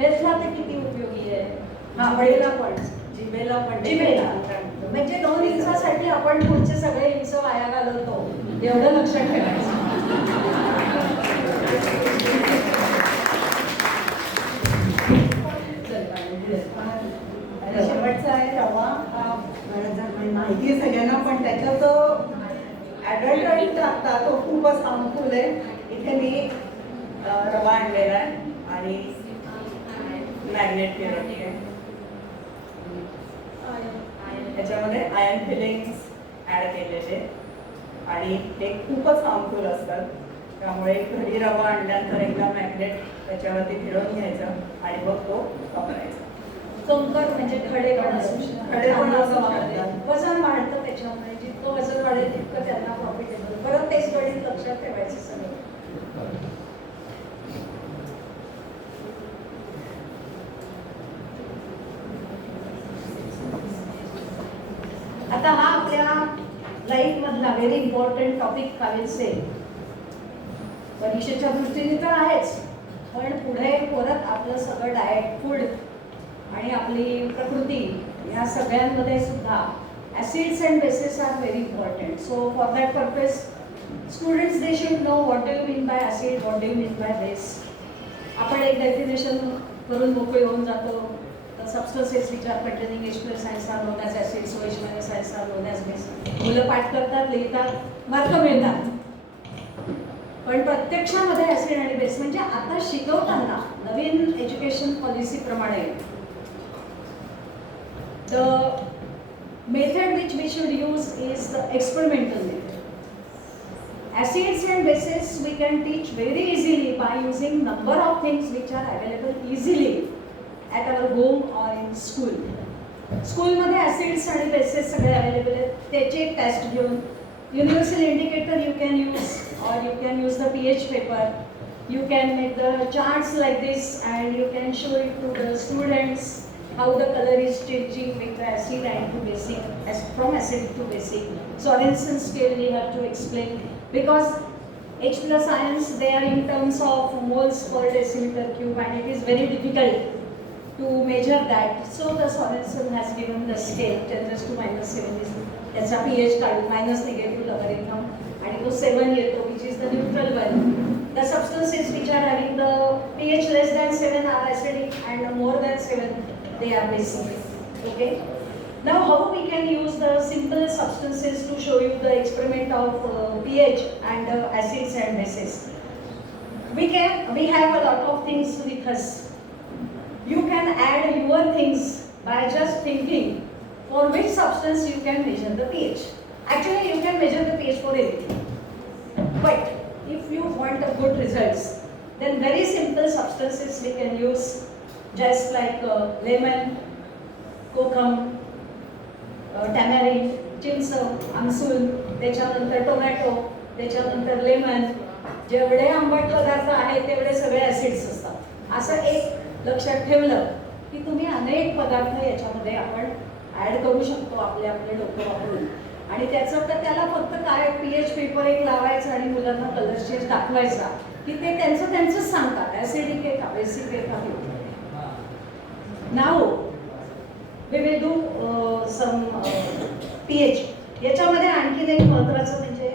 हेल्थला ते किती उपयोगी आहे? जिभेला पण जिभेला म्हणजे 2 इंचासाठी आपण पुढचे सगळे इंच वाया घालवतो, एवढं लक्षात ठेवायचं. शेवटचा आहे रवा. माहिती सगळ्यांना, पण त्याचा जो ॲडल्टरेट टाकता तो खूपच हार्मफुल आहे. इथे मी रवा आणलेला आहे आणि मॅग्नेट केलेली आहे. त्याच्यामध्ये आयर्न फिलिंग्स ॲड केलेले आणि ते खूपच हार्मफुल असतात. त्यामुळे घरी रवा आणल्यानंतर एकदा मॅग्नेट त्याच्यावरती फिरवून घ्यायचं आणि मग तो वापरायचा. चमकर म्हणजे खडे पण असू खडे पण असू शकतात. वजन वाढतं त्याच्यामुळे, जितकं वजन वाढेल तितकं त्यांना प्रॉफिटेबल. परत तेच गणित लक्षात ठेवायचं सगळं. आता हा आपल्या लाईफ मधला very important topic I will say. परीक्षेच्या दृष्टीने तर आहेच, पण पुढे परत आपलं सगळं डाएट, फूड आणि आपली प्रकृती या सगळ्यांमध्ये सुद्धा acids and bases are very important. So for that purpose students they should know what do you mean by acid, what do you mean by base. आपण एक डेफिनेशन करून मोकळे होऊन जातो, The substances which are containing H2 science are known as acids, OH minus science are known as base. मुलं पाठ करतात, लिहितात, मार्क मिळतात. पण प्रत्यक्षामध्ये ऍसिड आणि बेस म्हणजे आता शिकवताना नवीन एज्युकेशन पॉलिसी प्रमाणे the method which we should use is the experimental method. Acids and bases we can teach very easily by using number of things which are available easily at our home or in school. स्कूलमध्ये acids आणि bases सगळे available आहेत. त्याची एक taste घेऊन universal indicator you can use or you can use the pH paper. You can make the charts like this and you can show it to the students how the color is changing with the acid and to basic, from acid to basic. Sorensen scale we have to explain because H plus ions they are in terms of moles per decimeter cube and it is very difficult to measure that. So the Sorensen has given the scale 10 raised to minus 7 is त्याचा pH काढून minus negative logarithm आणि तो 7 येतो which is the neutral one. The substances which are having the pH less than 7 are acidic and more than 7 they are basic. Okay. Now how we can use the simple substances to show you the experiment of pH and acids and bases. We have a lot of things with us. You can add your things by just thinking for which substance you can measure the pH. Actually, you can measure the pH for everything. But if you want a good results, then very simple substances we can use, just like lemon, kokum, tamarind, चिंच, आमसूल, त्याच्यानंतर tomato, त्याच्यानंतर lemon. जेवढे आंबट पदार्थ आहेत तेवढे सगळे acids असतात. असं एक लक्षात ठेवलं की तुम्ही अनेक पदार्थ याच्यामध्ये आपण ॲड करू शकतो आपले डोकं वापरून. आणि त्याचं तर त्याला फक्त काय pH पेपर एक लावायचा आणि मुलांना कलर चेंज दाखवायचा की ते त्यांचंच सांगतात ॲसिडिक आहे का बेसिक आहे का. Now we will do some pH. याच्यामध्ये आणखीन एक महत्त्वाचं म्हणजे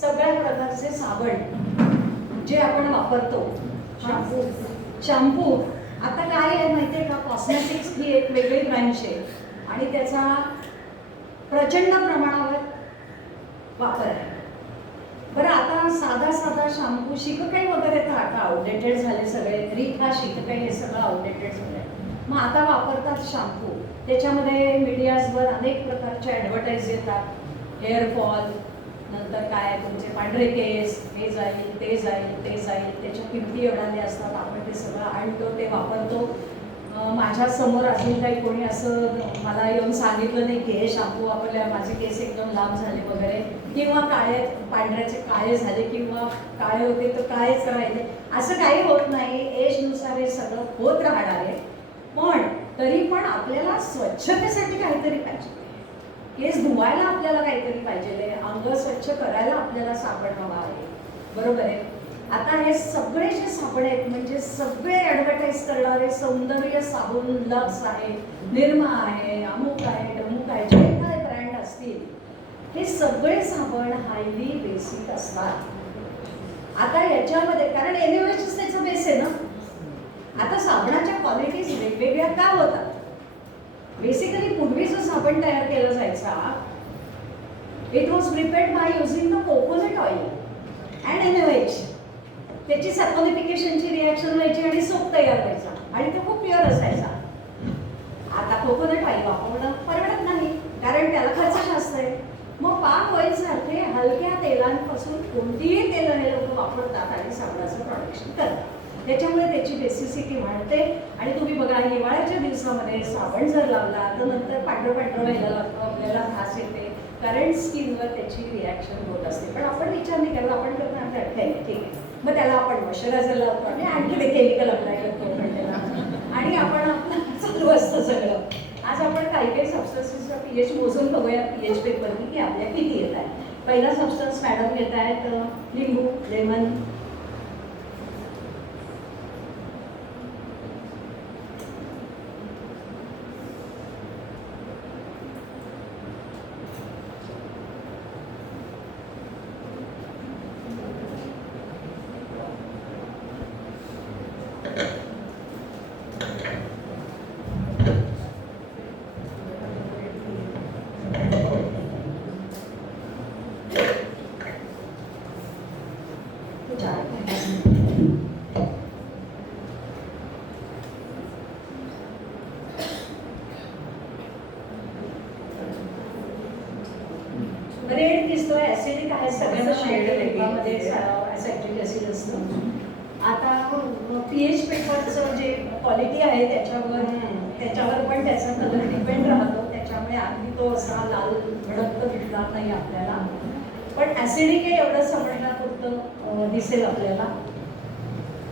सगळ्या प्रकारचे साबण जे आपण वापरतो, शॅम्पू. आता काय आहे माहिती आहे का, कॉस्मेटिक्स ही एक वेगळी ब्रँच आहे आणि त्याचा प्रचंड प्रमाणावर वापर आहे. बरं आता साधा शॅम्पू शिककाई वगैरे तर आता आउटडेटेड झाले सगळे. रिठा शिककाई हे सगळं आउटडेटेड झालं. मग आता वापरतात शॅम्पू. त्याच्यामध्ये मीडियाजवर अनेक प्रकारचे ॲडव्हर्टाईज येतात. हेअरफॉल, नंतर काय तुमचे पांढरे केस, हे जाईल ते जाईल ते जाईल, त्याच्या किमती एवढाले असतात. आपण ते सगळं आणतो ते वापरतो. माझ्यासमोर अजून काही कोणी असं मला येऊन सांगितलं नाही की हे शॅम्पू वापरल्यावर माझे केस एकदम लांब झाले वगैरे, किंवा पांढऱ्याचे काळे झाले किंवा काळे होते तर काळेच राहिले, असं काही होत नाही. एजनुसार हे सगळं होत राहणार आहे. पण तरी पण आपल्याला स्वच्छतेसाठी काहीतरी पाहिजे. केस धुवायला आपल्याला काहीतरी पाहिजे, अंग स्वच्छ करायला आपल्याला साबण हवा आहे. बरोबर आहे. आता हे सगळे जे साबण आहेत म्हणजे सगळे ॲडव्हर्टाईज करणारे सौंदर्य साबण, लक्स आहे, निर्मा आहे, अमुक आहे, डमुक आहे, जे काही ब्रँड असतील हे सगळे साबण हायली बेसिक असतात. आता याच्यामध्ये कारण एनिवेच त्याचं बेस आहे ना. आता साबणाच्या क्वालिटीज वेगवेगळ्या का होतात. बेसिकली पूर्वी जो साबण तयार केला जायचा it was prepared by using the coconut oil and anyways. त्याची सॅपोनिफिकेशनची रिॲक्शन व्हायची आणि सोप तयार व्हायचा आणि तो खूप प्युअर असायचा. आता कोकोनट ऑइल वापरणं परवडत नाही कारण त्याला खर्च जास्त आहे. मग पाम ऑइल सारखे हलक्या तेलांपासून कोणतीही तेल हे लोक वापरतात आणि साबणाचं प्रोडक्शन करतात. त्याच्यामुळे त्याची बेसिसिटी वाढते. आणि तुम्ही बघा हिवाळ्याच्या दिवसामध्ये साबण जर लावला तर नंतर पांढरं व्हायला लागतं, आपल्याला त्रास येते कारण स्किनवर त्याची रिॲक्शन होत असते. पण आपण विचार नाही करत, आपण करतो आमच्या ठीक आहे, मग त्याला आपण मॉइश्चरायझर लावतो आणि आणखी ते केमिकल अप्लाय करतो आपण त्याला आणि आपण आपलं चालू असतं सगळं. आज आपण काही सबस्टन्सेसचा pH मोजून बघूया pH पेपरनी की आपल्या किती येत आहे. पहिला सबस्टन्स मॅडम घेत आहेत लिंबू, लेमन. रेड दिसतोय, ऍसिडिक आहे, सगळ्यांना शेडमध्ये ऍसिडिक ऍसिड असतं. आता पीएच पेपरचं जे क्वालिटी आहे त्याच्यावर पण त्याचा कलर डिपेंड राहतो. त्याच्यामुळे अगदी तो असा लाल भडक दिसणार नाही आपल्याला, पण ऍसिडिक आहे एवढं समजण्यापुरतं दिसेल आपल्याला.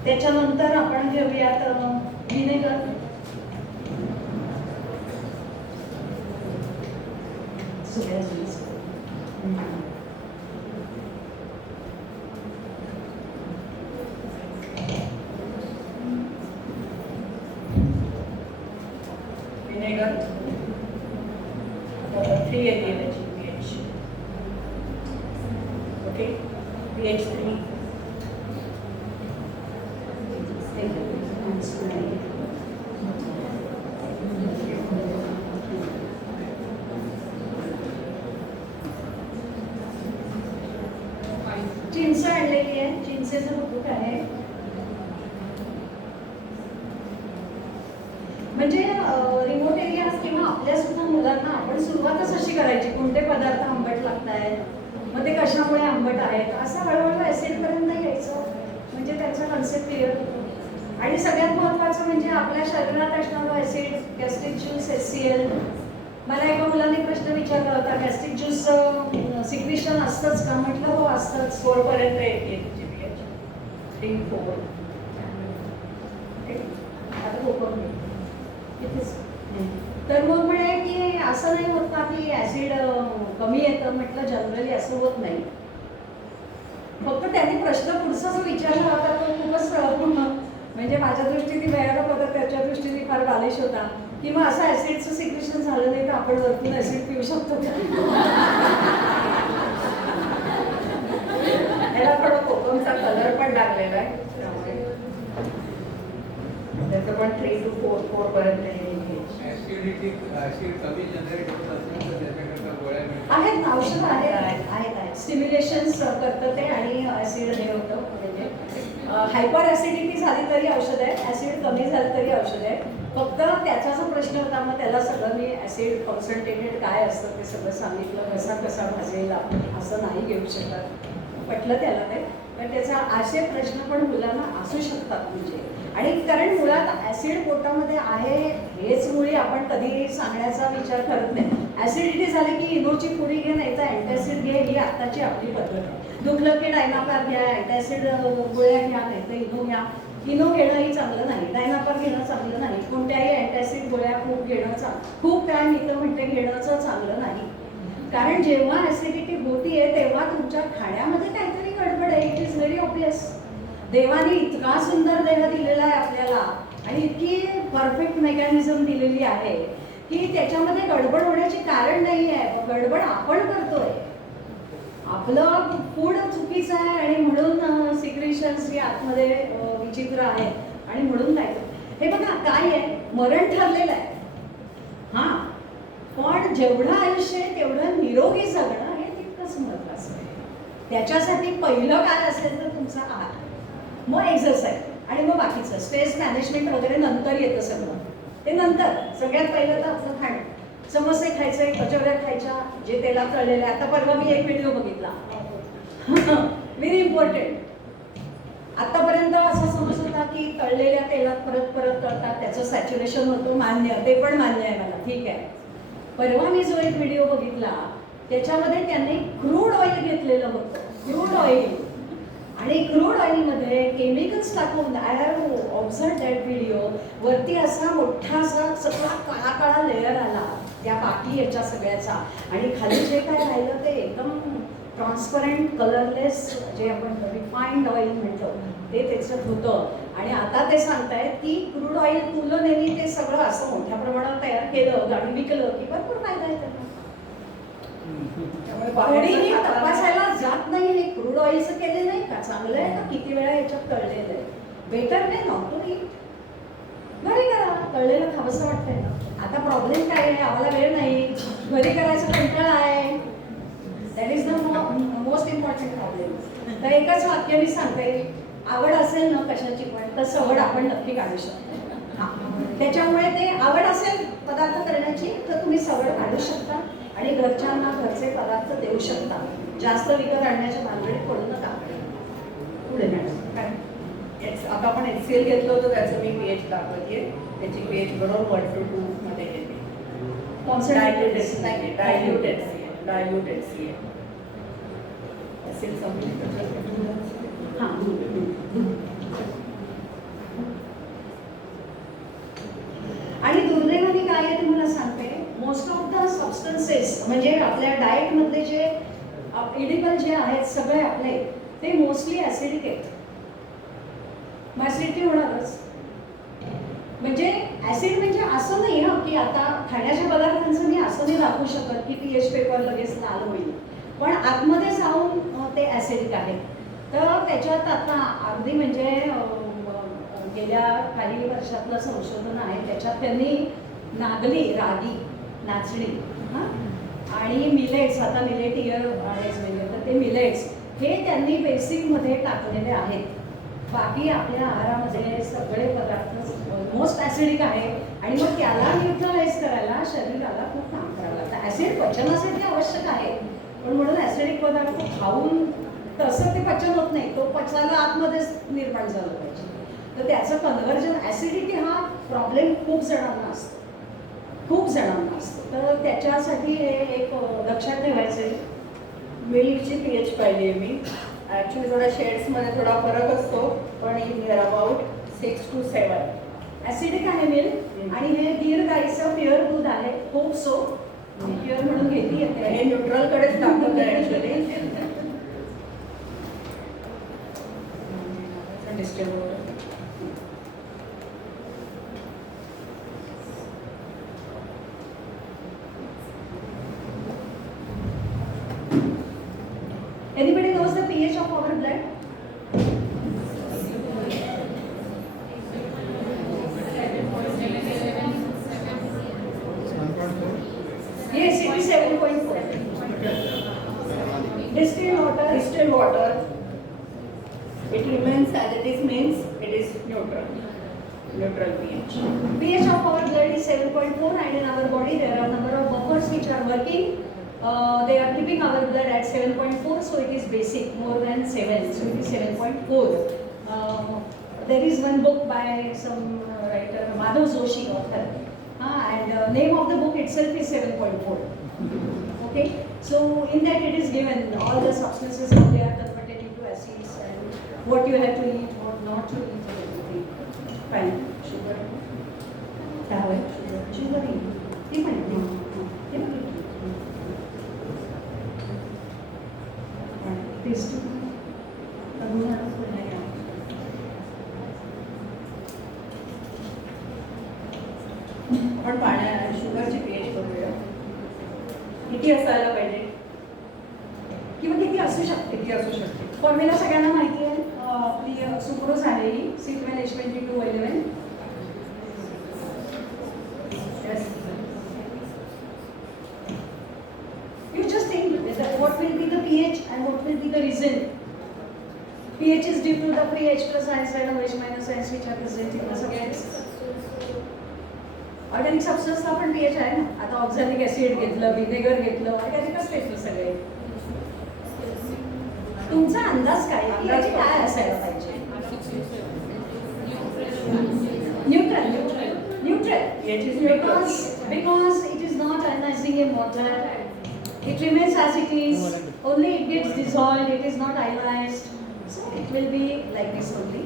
त्याच्यानंतर आपण घेऊयात व्हिनेगर. विनेगर 3 येते त्याची pH. Okay, pH 3. चिंच आणलेली आहे, चिंचेचं बुटूक आहे. म्हणजे रिमोट एरिया किंवा आपल्या सुद्धा मुलांना आपण सुरुवातच अशी करायची, कोणते पदार्थ आंबट लागत आहेत, मग ते कशामुळे आंबट आहेत, असं हळूहळू ऍसिड पर्यंत यायचं, म्हणजे त्याचा कन्सेप्ट क्लिअर होतो. आणि सगळ्यात महत्त्वाचं म्हणजे आपल्या शरीरात असणारं ऍसिड, गॅस्ट्रिक ज्यूस, HCl. मला एका मुलाने प्रश्न विचारला होता, गॅस्ट्रिक ज्यूस सिक्रिशन असतंच का? म्हटलं हो असतंच. 4 पर्यंत येते त्याची pH. 3, 4. आता कोकम इथेच. तर मग म्हणे की असं नाही होत का की ऍसिड कमी येतं? म्हटलं जनरली असं होत नाही. फक्त त्यांनी प्रश्न पुढचा जो विचारला होता तो खूपच म्हणजे माझ्या दृष्टीने भयानक होता, त्याच्या दृष्टीने फार बालिश होता. की मग असं ऍसिडचं सिक्रेशन झालं नाही तर आपण वरतून ऍसिड पिऊ शकतो का? याला थोडा कोकमचा कलर पण लागलेला आहे त्यामुळे त्याचं पण 3 to 4 पर्यंत येईल pH. ऍसिड कमी जनरेट होत असेल तर त्याच्याकरता गोळ्या मिळतात. आहेत ना, औषधं आहेत. स्टिम्युलेशन्स करतं ते आणि ऍसिड हे होतं. म्हणजे हायपर ऍसिडिटी झाली तरी औषध आहे, ऍसिड कमी झालं तरी औषध आहे. फक्त त्याचा जो प्रश्न होता मग त्याला सगळं मी ऍसिड कॉन्सन्ट्रेटेड काय असतं ते सगळं सांगितलं. कसा भाजेल आपण असं नाही घेऊ शकत, पटलं त्याला ते. पण त्याचा असे प्रश्न पण मुलांना असू शकतात म्हणजे. आणि कारण मुळात ऍसिड पोटामध्ये आहे हेच मुळे आपण कधी सांगण्याचा विचार करत नाही. ऍसिडिटी झाली की इनोची पुडी घे, नाही तर अँटॅसिड घे, ही आत्ताची आपली पद्धत आहे. दुखलं की डायनापार घ्या, अँटॅसिड गोळ्या घ्या, नाही तर इनो घ्या. इनो घेणंही चांगलं नाही, डायनापार घेणं चांगलं नाही, कोणत्याही अँटॅसिड गोळ्या खूप घेणं खूप काय मी तर म्हणते घेणंच चांगलं नाही. कारण जेव्हा ऍसिडिटी होतीये तेव्हा तुमच्या खाण्यामध्ये काहीतरी गडबड आहे. It is very obvious. देवाने इतका सुंदर देह दिलेला आहे आपल्याला आणि इतकी परफेक्ट मेकॅनिझम दिलेली आहे की त्याच्यामध्ये गडबड होण्याचे कारण नाही आहे. गडबड आपण करतोय, आपलं फूड चुकीचं आहे आणि म्हणून सिक्रेशन्स हे आतमध्ये विचित्र आहेत आणि म्हणून नाही. हे बघा काय आहे, मरण ठरलेलं आहे हां, पण जेवढं आयुष्य आहे तेवढं निरोगी जगणं हे तितकंच महत्त्वाचं आहे. त्याच्यासाठी पहिलं काय असेल तर तुमचा आहार, मग एक्सरसाइज आणि मग बाकीचं स्ट्रेस मॅनेजमेंट वगैरे नंतर येतं सगळं. ते नंतर सगळ्यात पहिलं तर आपलं खाणं. समोसे खायचे, कचोऱ्या खायच्या, जे तेलात तळलेले. आता परवा मी एक व्हिडिओ बघितला, व्हेरी इम्पॉर्टंट. आतापर्यंत असा समज होता की तळलेल्या तेलात परत परत तळतात, त्याचं सॅच्युरेशन होतं, मान्य, ते पण मान्य आहे मला, ठीक आहे. परवा मी जो एक व्हिडिओ बघितला त्याच्यामध्ये त्यांनी क्रूड ऑइल घेतलेलं होतं, क्रूड ऑइल. आणि क्रूड ऑइलमध्ये केमिकल्स टाकून, I have observe that video, वरती असा मोठा असा सगळा काळा काळा लेअर आला त्या बाकी याच्या सगळ्याचा, आणि खाली जे काय राहिलं ते एकदम ट्रान्सपरंट कलरलेस, जे आपण रिफाईंड ऑइल म्हणतो ते त्याच्यात होतं. आणि आता ते सांगतायत की क्रूड ऑइल तुलनेने ते सगळं असं मोठ्या प्रमाणात तयार केलं आणि विकलं की भरपूर फायदा आहे त्यांना. कोणीही तपासायला जात नाही हे क्रूड ऑइलचं केले नाही का, चांगलं आहे का, किती वेळा याच्यात तळलेलं आहे, बेटर नाही नॉट टू ईट. घरी करा, तळलेलं खावंसं वाटतंय ना. आता प्रॉब्लेम काय आहे, आम्हाला वेळ नाही, घरी करायचं कंटाळा आहे. That is the most important problem. तर एकच वाक्य मी सांगते, आवड असेल ना कशाची पण तर सवड आपण नक्की काढू शकतो. हा. त्याच्यामुळे ते आवड असेल पदार्थ करण्याची तर तुम्ही सवड काढू शकता आणि घरच्यांना घरचे पदार्थ देऊ शकता. जास्त विकत आणण्याच्या भानगडीत पडू नका. पुढे मॅडम काय? आता आपण HCl घेतलं होतं त्याचं मी pH दाखवते. त्याची pH बरोबर 1 to 2 मध्ये येते. Dilute HCl. Dilute HCl. असेल समजून हां. आणि दुर्दैवाने काय आहे तुम्हाला सांगते, मोस्ट ऑफ द सबस्टन्सेस म्हणजे आपल्या डाएटमधले जे एडिबल जे आहेत सगळे आपले ते मोस्टली ॲसिडिक आहेत. मग ॲसिडिटी होणारच. म्हणजे ॲसिड म्हणजे असं नाही हं की आता खाण्याच्या पदार्थांचं मी असं नाही दाखवू शकत की pH पेपर लगेच लाल होईल, पण आतमध्ये जाऊन ते ॲसिडिक आहे. तर त्याच्यात आता अगदी म्हणजे गेल्या काही वर्षातलं संशोधन आहे, त्याच्यात त्यांनी नागली, रागी, नाचणी हां आणि मिलेट्स, आता मिलेट इयर आहेच म्हणजे तर ते मिलेट्स हे त्यांनी बेसिकमध्ये टाकलेले आहेत. बाकी आपल्या आहारामध्ये सगळे पदार्थ ऑलमोस्ट ॲसिडिक आहे आणि मग त्याला न्यूट्रलाइज करायला शरीराला खूप काम करावं लागतं. ॲसिड पचनासाठी आवश्यक आहे, पण म्हणून ॲसिडिक पदार्थ खाऊन तसं ते पचन होत नाही, तो पचायला आतमध्येच निर्माण झालं पाहिजे. तर त्याचं कन्व्हर्जन, ॲसिडिटी हा प्रॉब्लेम खूप जणांना असतो, खूप जणांना असतो. तर त्याच्यासाठी हे एक लक्षात ठेवायचं आहे. मिल्कची pH पाहिली आहे मी. ॲक्च्युली थोडा शेड्समध्ये थोडा फरक असतो, पण in near about 6 to 7. Acidic आहे मिल्क आणि हे गीर गाईचं प्युअर दूध आहे, खूप सो प्युअर म्हणून घेतली येते. हे न्यूट्रलकडेच दाखवत आहे actually. Anybody knows the pH of our blood? Yes, it is 7.4. Distilled water, it remains as it is, means it is neutral pH. pH of our blood is 7.4 and in our body there are number of buffers which are working. They are keeping our blood at 7.4, so it is basic, more than 7, so it is 7.4. There is one book by some writer, Madhav Joshi, author, and name of the book itself is 7.4. Okay, so in that it is given all the substances how they are converted into acids and what you have to eat, what not to eat, and everything. Fine. Sugar. Sugar. Taste. आपण पाण्या शुगरची pH करूया. किती असायला पाहिजे? किंवा किती असू शकते, किती असू शकते? फॉर्म्युला सगळ्यांना माहिती आहे. आपली सुक्रोज आहे ही C12H2211. Yes. You just think that what will be the pH and what will be the reason. pH is due to the free H plus ions and OH minus ions which are present in the substance. Organic सबस्टन्सला पण pH आहे ना. आता oxalic acid घेतलं, vinegar घेतलं, ऑर्गॅनिकच घेतलं सगळे. तुमचा अंदाज काय pH काय असायला पाहिजे? Neutral. pH is neutral. Because it is not ionizing in water. It remains as it is. Only it gets dissolved. It is not ionized. So it will be like this only.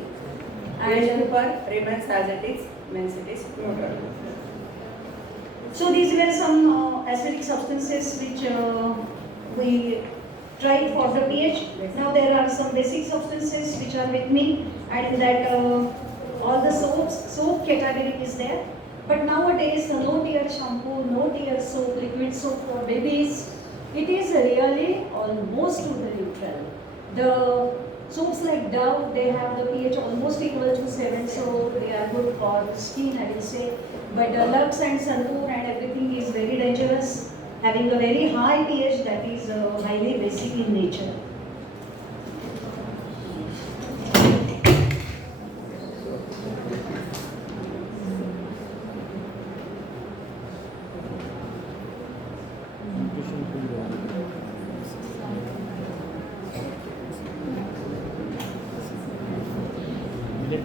pH paper remains as it is, means it is neutral. So these were some acidic substances which we tried for the pH. Now there are some basic substances which are with me, and in that all the soap category is there. But nowadays the no tear shampoo, no tear soap, liquid soap for babies, it is really almost to the neutral. The soaps like Dove, they have the pH almost equal to 7, so they are good for skin, I will say. But Lux and Santoor and everything is very dangerous, having a very high pH that is highly basic in nature. This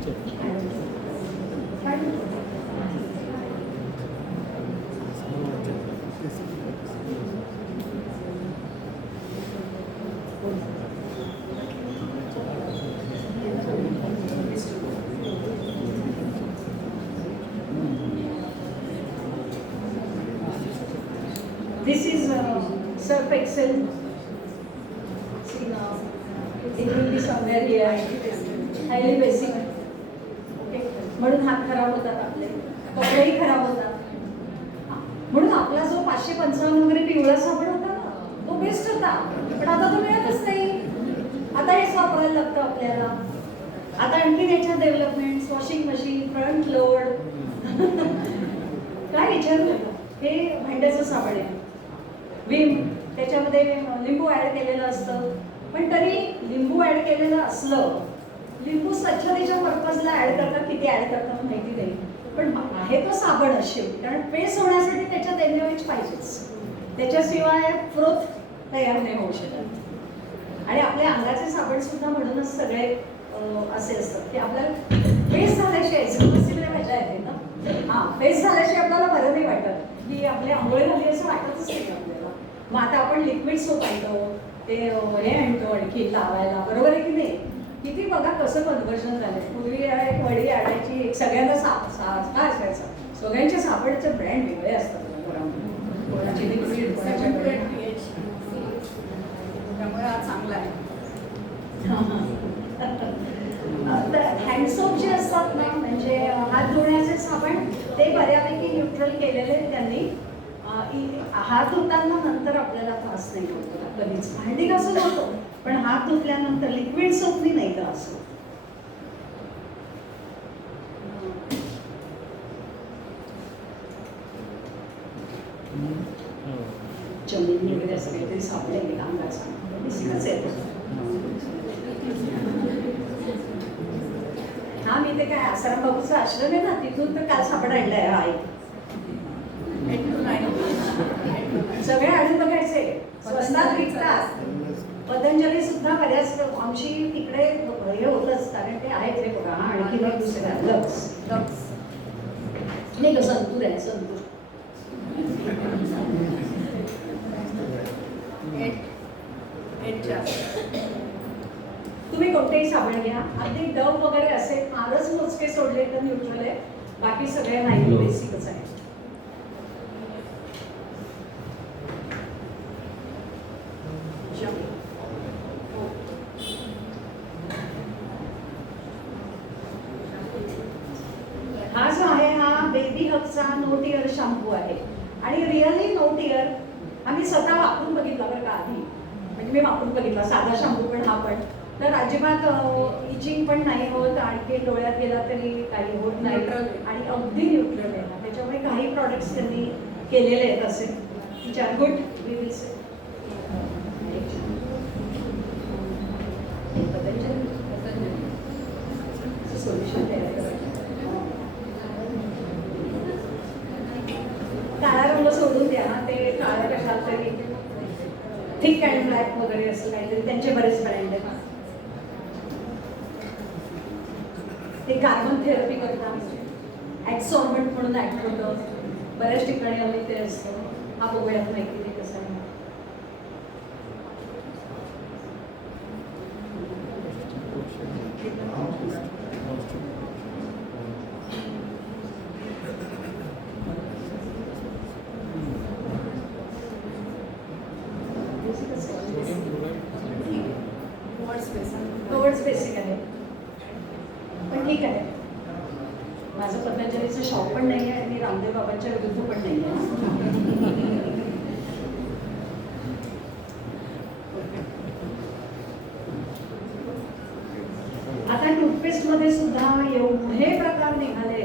is Surf Excel. See, it will be somewhere here. Highly basic. Okay. म्हणून हात खराब होतात आपले, कपडेही खराब होतात. म्हणून आपला जो 555 वगैरे पिवळा साबण होता ना, तो बेस्ट होता. पण आता तो मिळतच नाही. आता हेच वापरायला लागतं आपल्याला. आता आणखी त्याच्यात development, washing machine, front load. काय विचारू नका. हे भांड्याचं साबण आहे. विम, त्याच्यामध्ये लिंबू ॲड केलेलं असतं. पण तरी लिंबू ॲड केलेलं असलं, लिंबू स्वच्छतेच्या पर्पजला ॲड करतात, किती ॲड करतात माहिती नाही. पण आहे तो साबण असेल, कारण पेस्ट होण्यासाठी त्याच्यात एनएच पाहिजेच. त्याच्याशिवाय फ्रोथ तयार नाही होऊ शकत. आणि आपल्या अंगाचे साबण सुद्धा म्हणूनच सगळे असे असतात की आपल्याला पेस्ट झाल्याशिवाय समस्येला मजा येते ना. हां, पेस्ट झाल्याशिवाय आपल्याला बरं नाही वाटत की आपली आंघोळ झाली असं वाटतच नाही आपल्याला. मग आता आपण लिक्विड सोप आणतो, ते हे आणतो आणखी लावायला, बरोबर आहे की नाही. किती बघा कसं कन्व्हर्जन झालंय. पूर्वी एक वडी आणायची, एक सगळ्यांना साफा असायचा. सगळ्यांच्या साबणचे ब्रँड वेगळे असतात घरामध्ये. कोणाची लिक्विड, कोणाच्या pH. त्यामुळे हा चांगला आहे. तर हँडसोप जे असतात ना, म्हणजे हात धुण्याचे साबण, ते बऱ्यापैकी न्यूट्रल केलेले त्यांनी. हात धुताना नंतर आपल्याला त्रास नाही होतो कधीच. भांडी घासून होतो, पण हात धुतल्यानंतर लिक्विड सोपनी नाही त्रास होत. चमेली वगैरे असं काहीतरी सापडे अंगाचा बेसिकच येतो. हा, मी ते काय आसाराम बाबूचा आश्रम आहे ना, तिथून तर काल सापड आणलाय. हा, सगळे आणून बघायचे, स्वस्तात विकतात. पतंजली सुद्धा बऱ्याच आमची तिकडे हे होतच, कारण ते आहेत रे बघा. हा, आणखी दुसऱ्या लक्स नाही का, संतूर आहे, संतूर. तुम्ही कोणतेही साबण घ्या, अगदी डव वगैरे असे फारच मोजके सोडले तर न्यूट्रल आहे, बाकी सगळे नाही, बेसिकच आहे. हा जो आहे हा बेबी हबचा नो टिअर शॅम्पू आहे. आणि रिअली नो टिअर आम्ही स्वतः वापरून बघितला बरं का आधी. म्हणजे मी वापरून बघितला, साधा शॅम्पू पण हा पण. तर अजिबात इचिंग पण नाही होत, आणखी डोळ्यात गेला तरी काही होत नाही, आणि अगदी न्यूट्रल आहे. त्याच्यामुळे काही प्रॉडक्ट्स त्यांनी केलेले आहेत असे, which are good. We will say solution तयार करायचं. काळा रंग सोडून द्या, ते काळा कशात तरी थिक अँड ब्लॅक वगैरे असं काहीतरी, त्यांचे बरेच ब्रँड आहेत. ते कार्बन थेरपी करतात, ॲक्सॉर्बंट म्हणून ॲक्ट होतं, बऱ्याच ठिकाणी आम्ही ते असतं. हा बघूयात माहिती ते कसं आहे. थोडंच बेसिक आहे, पण ठीक आहे. माझं पतंजलीचं शॉप पण नाही आहे आणि रामदेव बाबांच्या विरुद्ध पण नाही आहे. आता टूथपेस्टमध्ये सुद्धा एवढे प्रकार निघाले,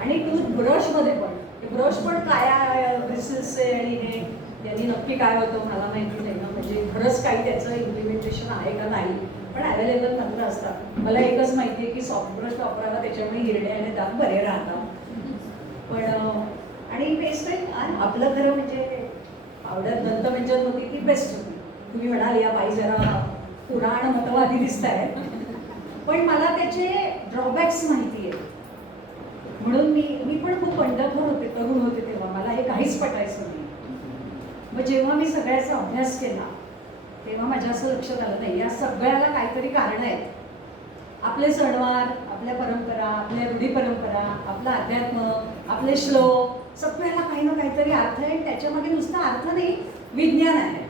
आणि टूथब्रशमध्ये पण. ब्रश पण काय ब्रिसल्स आहे, आणि हे त्यांनी नक्की काय होतं मला माहिती नाही ना. म्हणजे खरंच काही त्याचं इम्प्लिमेंटेशन आहे का नाही, पण अवेलेबल मात्र असतात. मला एकच माहिती आहे की सॉफ्ट ब्रश वापरायला, त्याच्यामुळे हिरडे आणि दात बरे राहतात. पण आणि पेस्ट आहे आपलं खरं म्हणजे पावडर दंतमंजन होती ती बेस्ट होती. तुम्ही म्हणाल या बाई जरा पुराण मतवादी दिसत आहे, पण मला त्याचे ड्रॉबॅक्स माहिती आहे. म्हणून मी पण खूप बंडखोर होते, तरुण होते तेव्हा, मला हे काहीच पटायचं नाही. मग जेव्हा मी सगळ्याचा अभ्यास केला तेव्हा माझ्या असं लक्षात आलं नाही, या सगळ्याला काहीतरी कारणं आहेत. आपले सणवार, आपल्या परंपरा, आपल्या रूढी परंपरा, आपलं अध्यात्म, आपले श्लोक, सगळ्याला काही ना काहीतरी अर्थ आहे. त्याच्यामध्ये नुसता अर्थ नाही, विज्ञान आहे.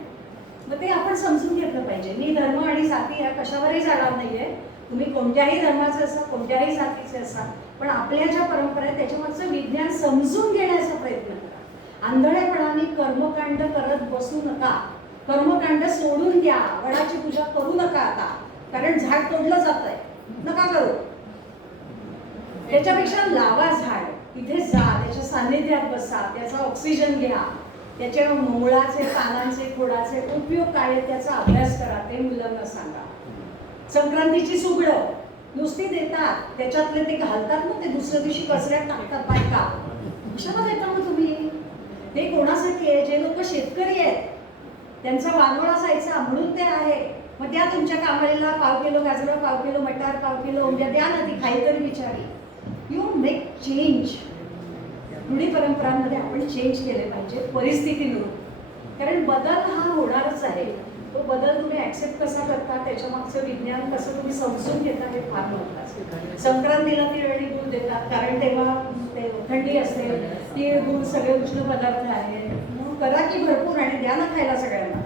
मग ते आपण समजून घेतलं पाहिजे. मी धर्म आणि जाती या कशावरही जाणार नाहीये. तुम्ही कोणत्याही धर्माचे असा, कोणत्याही जातीचे असा, पण आपल्या ज्या परंपरा आहेत त्याच्यामागचं विज्ञान समजून घेण्याचा प्रयत्न करा. आंधळेपणाने कर्मकांड करत बसू नका. कर्मकांड सोडून द्या. वडाची पूजा करू नका आता, कारण झाड तोडलं जात आहे, नका करू. त्याच्यापेक्षा लावा झाड, तिथे जा, त्याच्या सान्निध्यात बसा, त्याचा ऑक्सिजन घ्या, त्याच्या मुळाचे, पानांचे, खोडाचे उपयोग काय आहेत त्याचा अभ्यास करा. ते मुलांना सांगा. संक्रांतीची सुगडं नुसती देतात, त्याच्यातले ते घालतात ना, ते दुसऱ्या दिवशी कचऱ्यात टाकतात बायका. कशाला देता मग तुम्ही? ते कोणासाठी आहे? जे लोक शेतकरी आहेत त्यांचा वानवळा जायचा म्हणून ते आहे. मग त्या तुमच्या कामाला पाव किलो गाजरं, पाव किलो मटार, पाव किलो उंब्या द्या ना, ती खाई तरी बिचारी. You make change. रूढी परंपरांमध्ये आपण चेंज केले पाहिजे परिस्थितीनुरूप, कारण बदल हा होणारच आहे. तो बदल तुम्ही ऍक्सेप्ट कसा करता, त्याच्या मागचं विज्ञान कसं तुम्ही समजून घेता हे फार महत्त्वाचं. संक्रांतीला तीळ आणि गुळ देतात कारण तेव्हा ते थंडी असते. तीळ गुळ सगळे उष्ण पदार्थ आहे. मग करा की भरपूर आणि द्या ना खायला सगळ्यांना.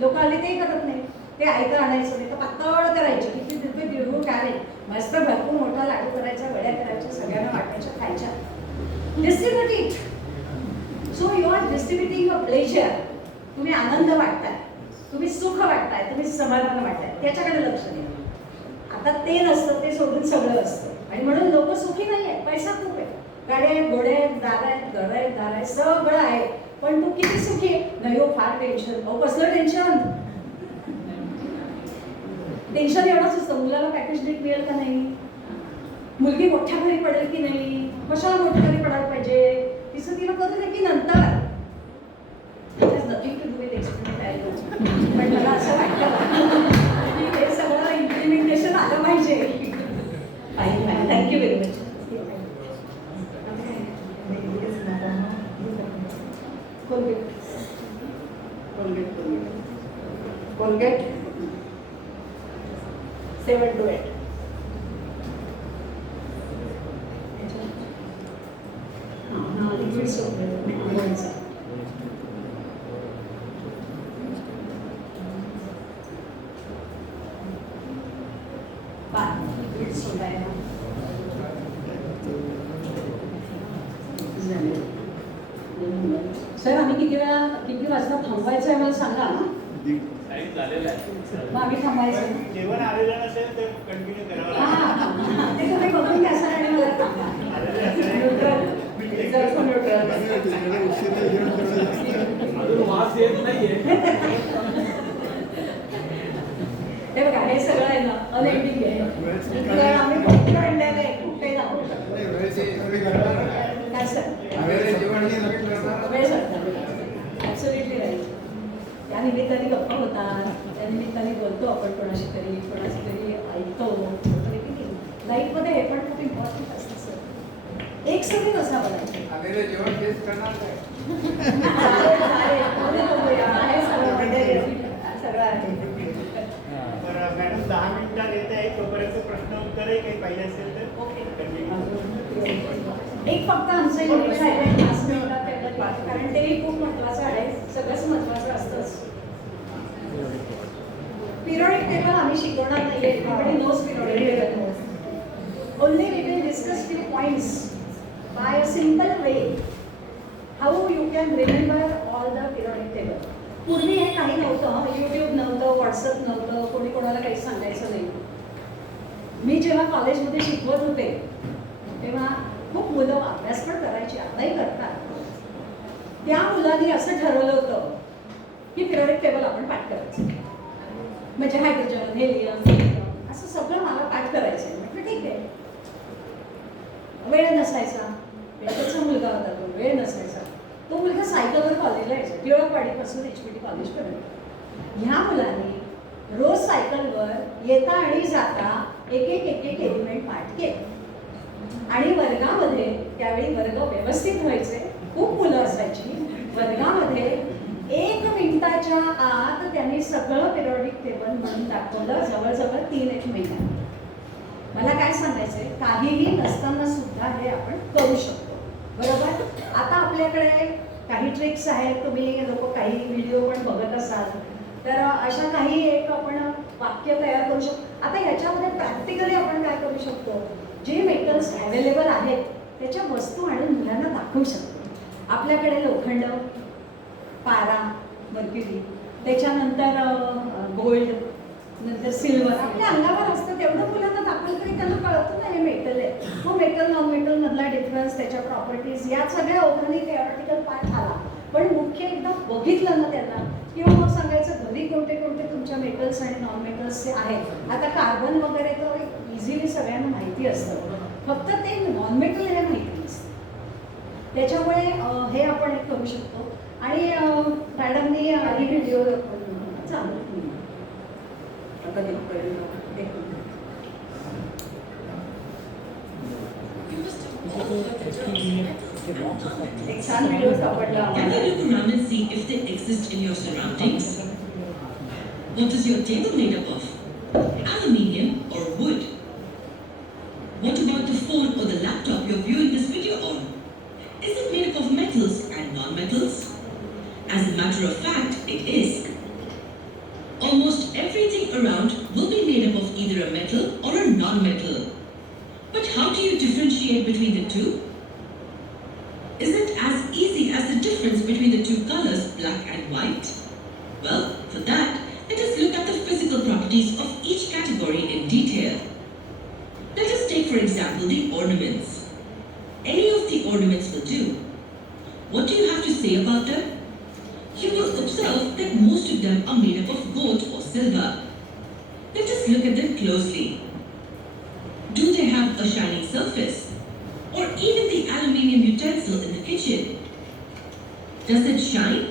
लोक आले ते करत नाही. ते ऐकं आणायचं नाही तर पातळ करायचे, किती तिथे तिळगुळ काय नाही, मस्त भरपूर मोठा लाडू करायचा, वड्या करायच्या, सगळ्यांना वाटायच्या, खायच्या. Distribute it. So you are distributing a pleasure. तुम्ही आनंद वाटताय, तुम्ही सुख वाटताय, तुम्ही समाधान वाटताय, त्याच्याकडे लक्ष द्या. आता ते नसतं, ते सोडून सगळं असतं आणि म्हणून लोक सुखी नाही आहेत. पैसा खूप आहे, गाड्या आहेत, घोडे आहेत, दार आहेत, घर आहेत, दार आहे, सगळं आहे, पण तू किती सुखी आहे? नाही हो, फार टेन्शन. अहो कसलं टेन्शन? टेन्शन एवढंच असतं, मुलाला पॅकेज नीट मिळेल का नाही, मुलगी मोठ्या घरी पडेल की नाही, कशाला मोठ्या घरी पडायला पाहिजे, तिचं तिला करू दे की नंतर. Nothing to do with experiment. पण मला असं वाटतं की हे सगळं इम्प्लिमेंटेशन आलं पाहिजे. Thank you very much. Colgate 7 to 8. Liquid soap आहे. सर आम्ही किती वाजता थांबवायचं आहे मला सांगा ना. मग आम्ही थांबायचं. जेवण आलेलं नसेल तर कंटिन्यू करावं ते तुम्ही बघून घ्या सर आणि मला थांबा. हे बघा हे सगळं आहे ना अनएंडिंग आहे. आम्ही कुठे आणलेलं आहे, कुठे जाऊ काय सर ॲब्सोल्युटली राईट. त्या निमित्ताने गप्पा होतात, त्या निमित्ताने बोलतो आपण कोणाशी तरी ऐकतो. लाईफमध्ये हे पण खूप इम्पॉर्टंट असतं सर. एक सगळी कसा बनायचं जेवण टेस्ट करणार काय? सगळं आहे. बरं मॅडम 10 मिनिटात येत आहे, तोपर्यंत प्रश्न उत्तरही काही पाहिजे असेल तर एक फक्त आमचं निवेदन आहे 5 मिनिटात तेवढं, कारण तेही खूप महत्त्वाचं आहे. सगळंच महत्त्वाचं असतंच. पिरियडिक टेबल आम्ही शिकवणार नाहीये. Everybody knows periodic table. Only we will discuss few points by a simple way how you can remember all the periodic table. पूर्वी हे काही नव्हतं, यूट्यूब नव्हतं, व्हॉट्सअप नव्हतं, कोणी कोणाला काही सांगायचं नाही. मी जेव्हा कॉलेजमध्ये शिकवत होते तेव्हा खूप मुलं अभ्यास पण करायची, आताही करतात. त्या मुलांनी असं ठरवलं होतं की पिरियडिक टेबल आपण पाठ करायचं. म्हणजे हायड्रोजन, हेलियम असं सगळं मला पाठ करायचं. म्हटलं ठीक आहे. वेळ नसायचा, त्याचा मुलगा होता तो, वेळ नसायचा. तो मुलगा सायकलवर कॉलेजला यायचा, टिळकवाडीपासून HPT कॉलेजपर्यंत. ह्या मुलांनी रोज सायकलवर येता आणि जाता एक एक एलिमेंट पाठ केले आणि वर्गामध्ये त्यावेळी वर्ग व्यवस्थित व्हायचे, खूप मुलं असायची वर्गामध्ये. 1 मिनिटाच्या आत त्यांनी सगळं पिरियॉडिक टेबल म्हणून दाखवलं, जवळजवळ 3-1 महिन्यात. मला काय सांगायचंय, काहीही नसताना सुद्धा हे आपण करू शकतो, बरोबर. आता आपल्याकडे काही ट्रिक्स आहेत, तुम्ही लोक काही व्हिडिओ पण बघत असाल, तर अशा काही एक आपण वाक्य तयार करू शकतो. आता ह्याच्यामध्ये प्रॅक्टिकली आपण काय करू शकतो, जे मेटल्स अवेलेबल आहेत त्याच्या वस्तू आणून मुलांना दाखवू शकतो. आपल्याकडे लोखंड, पारा, मर्क्युरी, त्याच्यानंतर गोल्ड, नंतर सिल्वर आपल्या अंगावर असतं, तेवढं मुलांना दाखवलं तरी त्यांना कळतं ना हे मेटल आहे. मग मेटल नॉन मेटल मधला डिफरन्स, त्याच्या प्रॉपर्टीज, या सगळ्या ओघाने थिअरॉटिकल पार्ट आला. पण मुख्य एकदा बघितलं ना त्यांना, किंवा मग सांगायचं घरी कोणते कोणते तुमच्या मेटल्स आणि नॉन मेटल्सचे आहेत. आता कार्बन वगैरे तर इझिली सगळ्यांना माहिती असतं, फक्त ते नॉन मेटल हे माहिती नसतं. त्याच्यामुळे हे आपण एक करू शकतो. आणि मॅडमनी आधी व्हिडिओ चालू आता ते पहिलं एक छान व्हिडिओ सापडला Can आम्हाला. you look around and see if they exist in your surroundings? What is your table made up of? Aluminium or wood? What about the phone or the laptop you're viewing this video on? Is it made up of metals and non-metals? As a matter of fact, it is. Almost everything around will be made up of either a metal or a non-metal. But how do you differentiate between the two? Is it as easy as the difference between the two colors, black and white? Well, for that, let us look at the physical properties of each category in detail. Let us take, for example, the ornaments. Any of the ornaments will do. What do you have to say about them? You will observe that most of them are made up of gold or silver. Let us look at them closely. Do they have a shiny surface? Or even the aluminium utensil in the kitchen? Does it shine?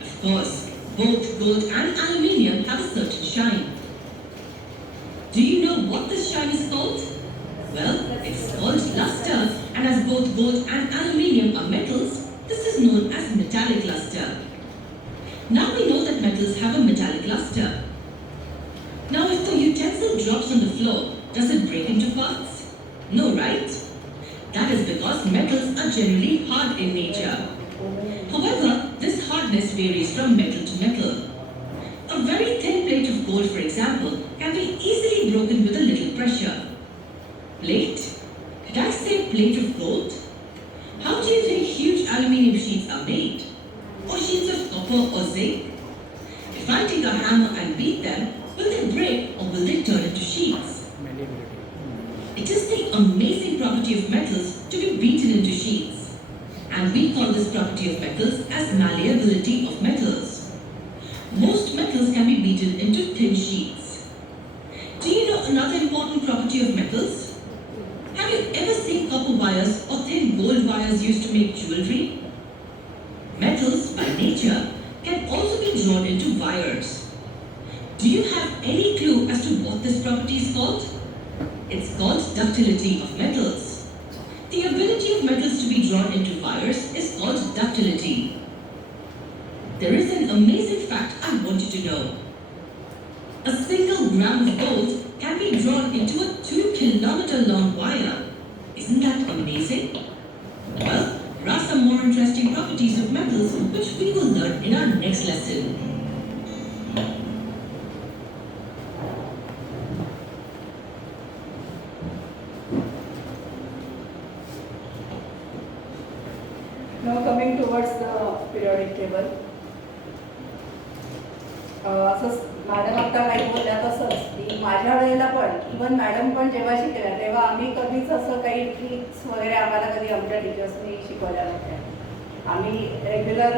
Of course, both gold and aluminium have a certain shine. Do you know what this shine is called? Well, it's called luster, and as both gold and aluminium are metals, this is known as metallic luster. Now we know that metals have a metallic luster. Now if the utensil drops on the floor, does it break into parts? No, right? That is because metals are generally hard in nature. However, this hardness varies from metal to metal. A very thin plate of gold, for example, can be easily broken with a little pressure. Plate? Did I say plate of gold? How do you think huge aluminium sheets are made? Or sheets of copper or zinc? If I take a hammer and beat them, will they break or will they turn into sheets? It is the amazing property of metals to be beaten into sheets. And we call this property of metals as malleability of metals. Most metals can be beaten into thin sheets. Do you know another important property of metals? Have you ever seen copper wires or thin gold wires used to make jewelry? Metals, by nature, can also be drawn into wires. Do you have any clue as to what this property is called? It's called ductility of metals. The ability of metals to be drawn into wires is called ductility. There is an amazing fact I want you to know. A single gram of gold can be drawn into a 2-kilometer long wire. Isn't that amazing? Well, there are some more interesting properties of metals which we will learn in our next lesson. Now coming towards the periodic table. असं madam आता काही बोलल्या तसंच की माझ्या वेळेला पण even madam पण जेव्हा शिकल्या तेव्हा आम्ही कधीच असं काही ट्रिक्स वगैरे आम्हाला कधी आमच्या टीचर्सनी शिकवल्या नव्हत्या. आम्ही regular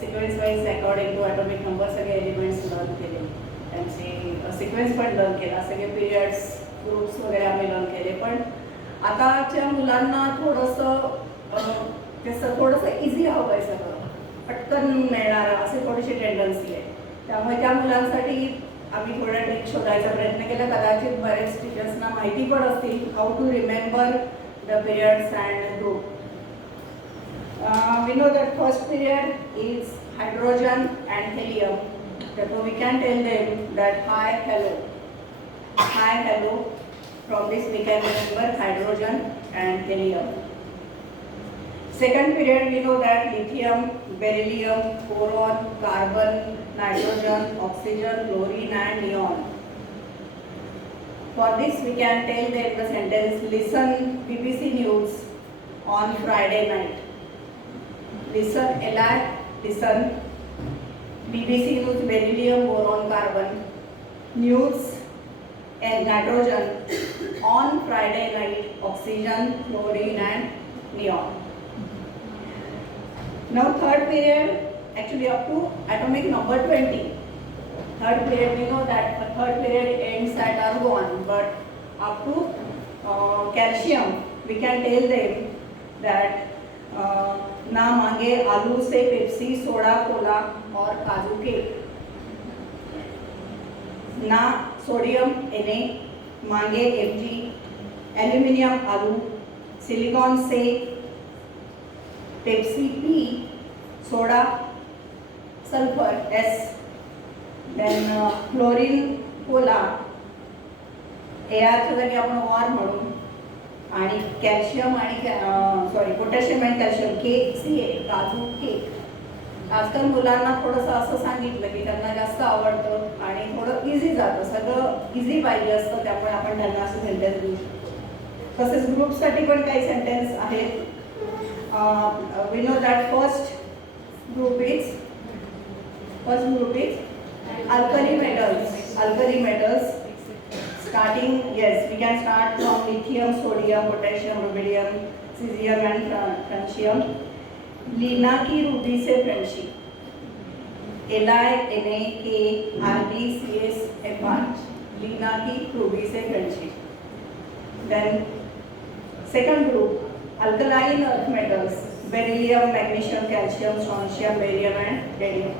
sequence wise according to atomic number सगळे एलिमेंट्स लर्न केले, त्यांचे सिक्वेन्स पण लर्न केला, सगळे पिरियड्स ग्रुप्स वगैरे आम्ही लर्न केले. पण आताच्या मुलांना थोडंसं थोडंसं इझी हवं आहे, सगळं पटकन मिळणारं असे थोडीशी टेंडन्सी आहे. त्यामुळे त्या मुलांसाठी आम्ही थोड्या ट्रिक शोधायचा प्रयत्न केला. कदाचित बरेच टीचर्सना माहिती पण असतील how to remember the periods and group. We know that first period is hydrogen and helium. Therefore, we can tell them that hi, hello. Hi, hello. From this we can remember hydrogen and helium. Second period, we know that lithium, beryllium, boron, carbon, nitrogen, oxygen, chlorine and neon. For this we can tell them the sentence, listen BBC News on Friday night. Listen, listen, BBC News, beryllium, boron, carbon, news and nitrogen on Friday night, oxygen, chlorine and neon. Now third period, actually up to atomic number 20. Third period, we know that third period ends at argon, but up to calcium, we can tell them that ना मांगे आलू से Pepsi, सोडा, Cola और काजू cake. ना sodium Na मांगे Mg, aluminium आलू, silicon से Pepsi P, soda sulphur S, then chlorine cola AR च्या जागी आपण OR म्हणू, आणि कॅल्शियम आणि पोटॅशियम आणि कॅल्शियम KCA, काजू केक. आजकाल मुलांना थोडंसं असं सांगितलं की त्यांना जास्त आवडतं आणि थोडं इझी जातं, सगळं इझी पाहिजे असतं, त्यामुळे आपण त्यांना असं सेंटेन्स देऊ शकतो. तसेच ग्रुपसाठी पण काही सेंटेन्स आहेत. We know that first group is alkali metals. Starting, yes, we can start from lithium, sodium, potassium, rubidium, cesium and francium. Leena की रूबी से फ्रेंडशिप. LINAKRBCSFR. लीना की रूबी से friendship. Then second group, alkaline earth metals, beryllium, magnesium, calcium, strontium, barium and radium.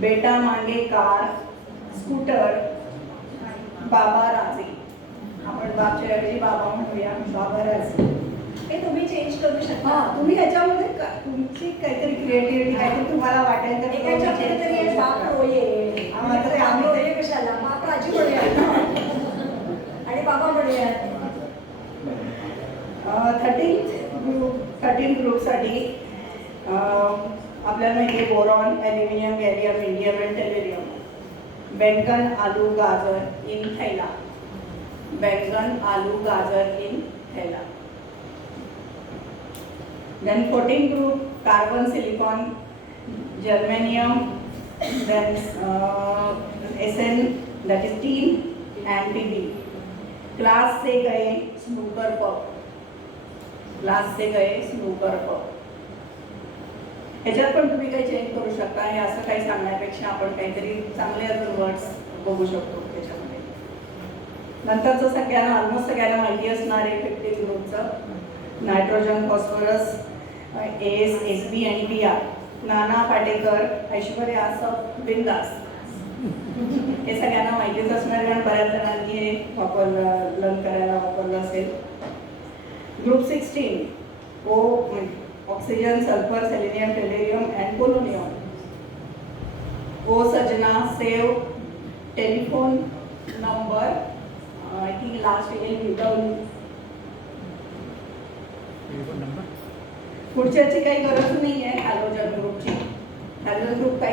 बेटा मांगे car, scooter, बाबा राजे. आपण बापच्या ऐवजी बाबा म्हणूया, बाबा राजे. हे तुम्ही चेंज करू शकता. हां, तुम्ही ह्याच्यामध्ये तुमची काहीतरी क्रिएटिव्हिटी काहीतरी तुम्हाला वाटेल तर एकाच्या तरी हे बाप रोये. आम्ही रोये कशाला? बाप राजी म्हणूया आणि बाबा म्हणूया. 13 ग्रुपसाठी आपल्याला माहिती आहे boron, aluminium, gallium, indium and टेलेरियम. बैंगन, आलू, गाजर इन थैला. बैंगन, आलू, गाजर इन थैला. Then 14 group, carbon, silicon, germanium, then SN, that is tin and Pb. Class से गए स्नूकर पब. क्लास से गए स्नूकर पब. ह्याच्यात पण तुम्ही काही चेंज करू शकता. हे असं काही सांगण्यापेक्षा आपण काहीतरी चांगले अजून वर्ड्स बघू शकतो त्याच्यामध्ये. नंतरचं सगळ्यांना ऑलमोस्ट सगळ्यांना माहिती असणार आहे 15 ग्रुपचं. नायट्रोजन, फॉस्फरस, एस, एसबी आणि बीआर. नाना पाटेकर, ऐश्वर्या आसफ, बिंदास. हे सगळ्यांना माहितीच असणार कारण बऱ्याच जणांनी हे वापरलं, लर्न करायला वापरलं असेल. Group 16, O oxygen, sulphur, selenium, tellurium and polonium. ओ सजना, save telephone number, I think last येईल विदाउट. पुढच्याची काही गरज नाही आहे हॅलोजन ग्रुपची. हॅलोजन ग्रुप काय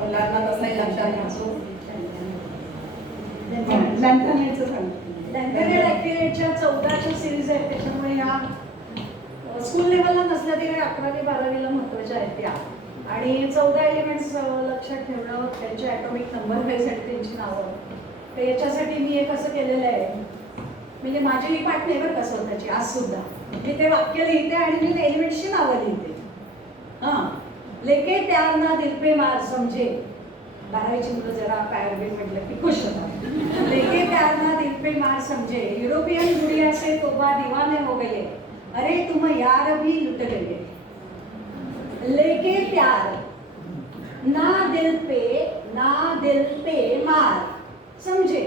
मुलांना तसंही लक्षात नसतो. लॅन्थॅनाइडचं सांगतो. लॅन्थॅनाइड ॲक्टिव्हेटच्या 14च्या सिरीज आहेत, त्याच्यामुळे ह्या स्कूल लेवलला नसल्या तरी 11वी 12वीला महत्त्वाच्या आहेत त्या. आणि 14 एलिमेंट्स लक्षात ठेवणं, त्यांचे ॲटॉमिक नंबर वाईज आहेत त्यांची नावं. तर याच्यासाठी मी एक असं केलेलं आहे, म्हणजे माझी ही पाठ नाही बरं का स्वतःची, आजसुद्धा मी ते वाक्य लिहिते आणि मी एलिमेंट्सची नावं लिहिते. हां, लेके प्यार ना दिल पे मार समजे. 12वीची मुलं जरा पॅराग्राफ म्हटलं की खुश होतात. लेके प्यार ना दिल पे मार समजे, यूरोपियन दुनिया से तोबा दीवाने हो गए, अरे तुम यार भी लुट गए. लेके प्यार ना दिल पे मार समझे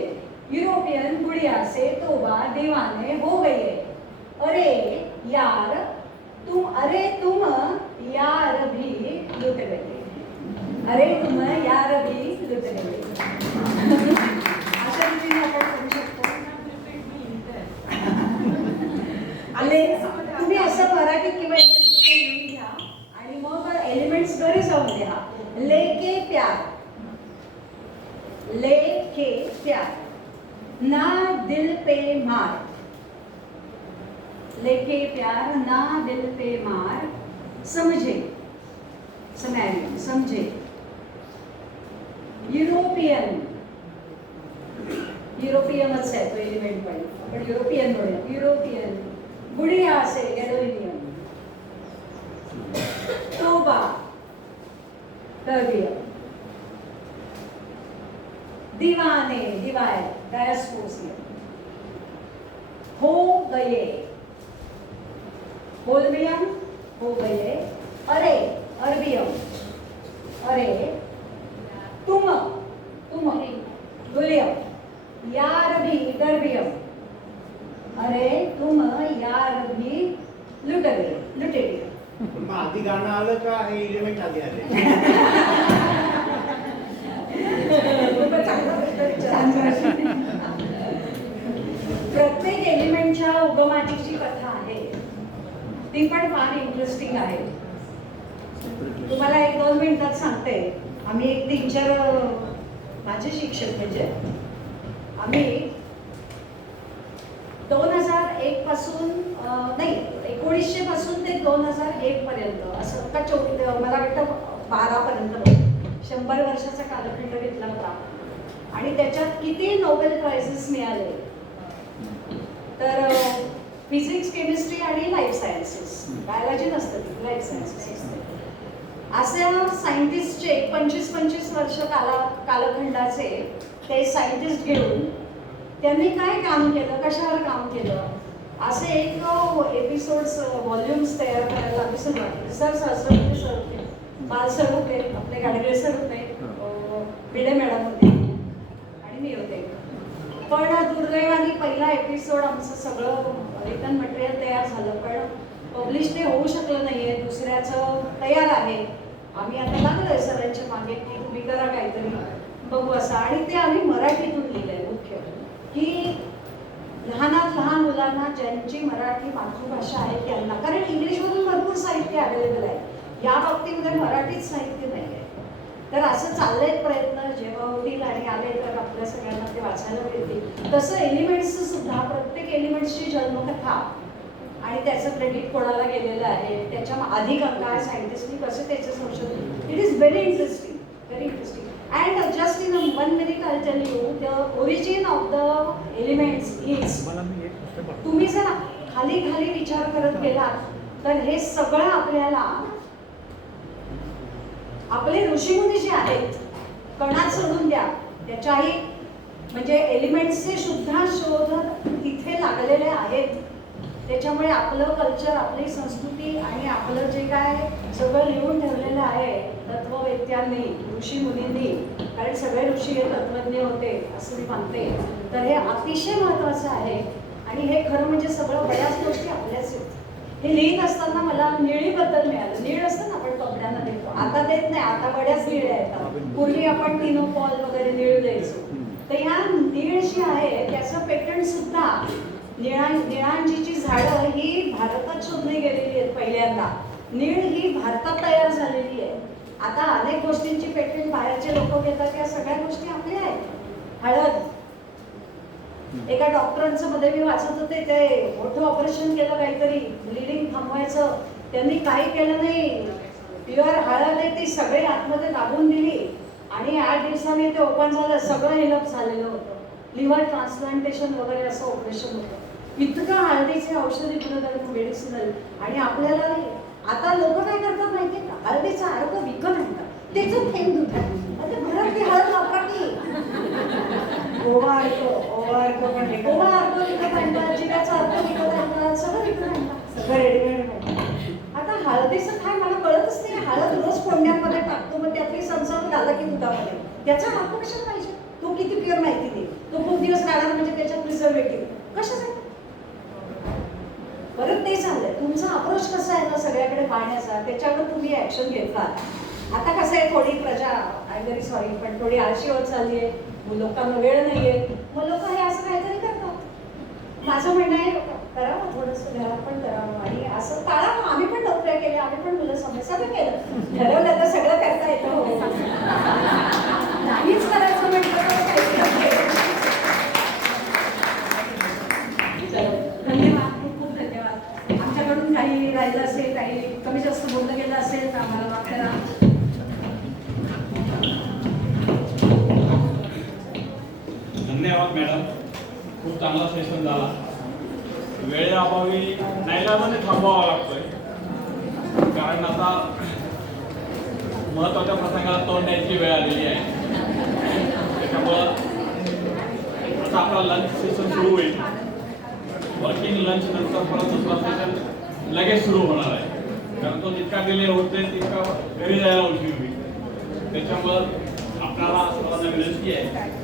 यूरोपियन गुड़िया से तोबा दीवाने हो गए। अरे यार तुम यार भी लुट गए। अरे तुम यार भी लुट गए। अशा रीतीने आपण करू शकतो. आणि तुम्ही असं मराठीत किंवा इंग्लिशमध्ये लिहून घ्या आणि मग एलिमेंट्स घरी जाऊन द्या. लेके प्यार ना दिल पे मार. लेके प्यार ना दिल पे मार. समझे समझे युरोपियनच आहे तो एलिमेंट पण आपण युरोपियन म्हणूया. युरोपियन गुडिया असेल गॅलोरिनियन. तोबा सर्बियन. दीवाने डायस्पोसियन. हो गए होलमियन हो गए. अरे अरबियन. अरे तुम गुलियम. यार भी डर्बियम. अरे तुम यार भी लुटेरियम. मग आधी गाणं आलं का हे एलिमेंट आधी आले? प्रत्येक एलिमेंटच्या उगमाची जी कथा आहे ती पण फार इंटरेस्टिंग आहे. तुम्हाला 1-2 मिनिटात सांगते. आम्ही एक 3-4 माझे शिक्षक म्हणजे आम्ही 2001 पासून नाही 1900 पासून ते 2001 पर्यंत असं का मला वाटतं 12 पर्यंत 100 वर्षाचा कालखंड घेतला होता. आणि त्याच्यात किती नोबेल प्राइजेस मिळाले तर फिजिक्स केमिस्ट्री आणि लाईफ सायन्सेस. बायोलॉजी नसतं लाईफ सायन्सेस असते. अशा सायंटिस्टचे 25-25 वर्ष कालखंडाचे ते सायंटिस्ट घेऊन त्यांनी काय काम केलं कशावर काम केलं असे एक एपिसोड्स व्हॉल्युम्स तयार करायला आम्ही सुरुवात केली. सर सरस्वती सर होते, बाल सर होते, आपले गाडगे सर होते, भिडे मॅडम होते आणि मी होते. पण दुर्दैवाने पहिला एपिसोड आमचं सगळं रिटर्न मटेरियल तयार झालं पण पब्लिश ते होऊ शकलं नाहीये. दुसऱ्याचं तयार आहे. आम्ही आता लागलोय सरांच्या मागे की तुम्ही करा काहीतरी बघू असं. आणि ते आम्ही मराठीतून लिहिलंय मुख्य की लहानात लहान मुलांना ज्यांची मराठी मातृभाषा आहे त्यांना. कारण इंग्लिशमधून भरपूर साहित्य अवेलेबल आहे. या बाबतीमध्ये मराठीत साहित्य नाही आहे. तर असं चाललंय प्रयत्न. जेव्हा होतील आणि आले तर आपल्या सगळ्यांना ते वाचायला मिळतील. तसं एलिमेंट्सचं सुद्धा प्रत्येक एलिमेंट्सची जन्मकथा आणि त्याचं क्रेडिट कोणाला गेलेलं आहे त्याच्या अधिक काय सायंटिस्टनी कसं त्याचं संशोधन. It is very interesting. And just in 1 minute I'll tell you the origin of the elements is. तुम्ही जर खाली विचार करत गेलात तर हे सगळं आपल्याला आपले ऋषीमुनी जे आहेत कणात सोडून द्या त्याच्याही म्हणजे एलिमेंट्सचे सुद्धा शोध तिथे लागलेले आहेत. त्याच्यामुळे आपलं कल्चर आपली संस्कृती आणि आपलं जे काय सगळं लिहून ठेवलेलं आहे तत्ववेत्यांनी ऋषी मुनींनी कारण सगळे ऋषी हे तत्वज्ञ होते असं मी मानते. तर हे अतिशय महत्त्वाचं आहे. आणि हे खरं म्हणजे सगळं बऱ्याच गोष्टी आपल्याच आहेत. हे लिहित असताना मला निळीबद्दल मिळालं. नीळ असतं ना आपण कपड्यांना देतो आता देत नाही. आता बऱ्याच निळ्या येतात. पूर्वी आपण टिनोपॉल वगैरे निळ द्यायचो. तर ह्या नीळ जी आहे त्याचं पेटंट सुद्धा निळांजीची झाडं ही भारतात शोधली गेलेली आहेत पहिल्यांदा. नीळ ही भारतात तयार झालेली आहे. आता अनेक गोष्टींची पेटंट बाहेरचे लोक घेतात. त्या सगळ्या गोष्टी आपल्या आहेत. हळद एका डॉक्टरांचं मध्ये मी वाचत होते ते मोठं ऑपरेशन केलं काहीतरी ब्लिडिंग थांबवायचं. त्यांनी काही केलं नाही. प्युअर हळद आहे ती सगळे आतमध्ये दाबून दिली आणि 8 दिवसांनी ते ओपन झालं. सगळं हेल्प झालेलं होतं. लिव्हर ट्रान्सप्लांटेशन वगैरे असं ऑपरेशन होतं. इतकं हळदीचे औषधी गुणधर्म मेडिसिनल. आणि आपल्याला आता लोक काय करतात माहितीये का हळदीचा अर्क विकत आणतात. त्याचं थेंब दुधात आता घरात ती हळद वापरा की गोवा अर्क म्हणजे गोवा अर्क विकत आणतात. जिऱ्याचा अर्क विकत आणतात. सगळं विकत आणतात. सगळं रेडीमेड. आता हळदीचं काय मला कळतच नाही. हळद रोज फोडण्यामध्ये टाकतो मग त्यातली संसार घाला की दुधामध्ये त्याचा अर्क कशाला पाहिजे. तो किती प्युअर माहिती नाही. तो खूप दिवस राहणार म्हणजे त्याच्यात प्रिझर्वेटिव्ह कशासाठी. परत ते सांगतंय तुमचा अप्रोच कसा आहे ना सगळ्याकडे पाहण्याचा, त्याच्यावर तुम्ही ऍक्शन घेतला. आता कसं आहे थोडी प्रजा, आय व्हेरी सॉरी, पण थोडी आळशी होत चालली आहे, लोकांना वेळ नाहीये, मग लोक हे असं काहीतरी करतात. माझं म्हणणं आहे करावं थोडंसं, घरात पण करावं आणि असं टाळावं. आम्ही पण नोकऱ्या केल्या, आम्ही पण मुलं सगळं केलं, ठरवलं तर सगळं करता येतं. हो नाहीच करायचं म्हटलं तर काहीच नसते. चलो, धन्यवाद, खूप खूप धन्यवाद. आमच्याकडून काही राहिलं असेल, काही कमी जास्त बोललं गेलं असेल तर आम्हाला माफ करा. धन्यवाद मॅडम, खूप चांगला सेशन झाला. वेळेअभावी नाईलाजाने थांबवावा लागतोय, कारण आता महत्त्वाच्या प्रसंगाला तोंड द्यायची वेळ आलेली आहे. त्याच्यामुळं आता आपला लंच सेशन सुरू होईल. वर्किंग लंच नंतर परत दुसरा सेशन लगेच सुरू होणार आहे, कारण तो जितका डिले होते तितका घरी जायला उशीर होईल. त्याच्यामुळं आपल्याला सर्वांना विनंती आहे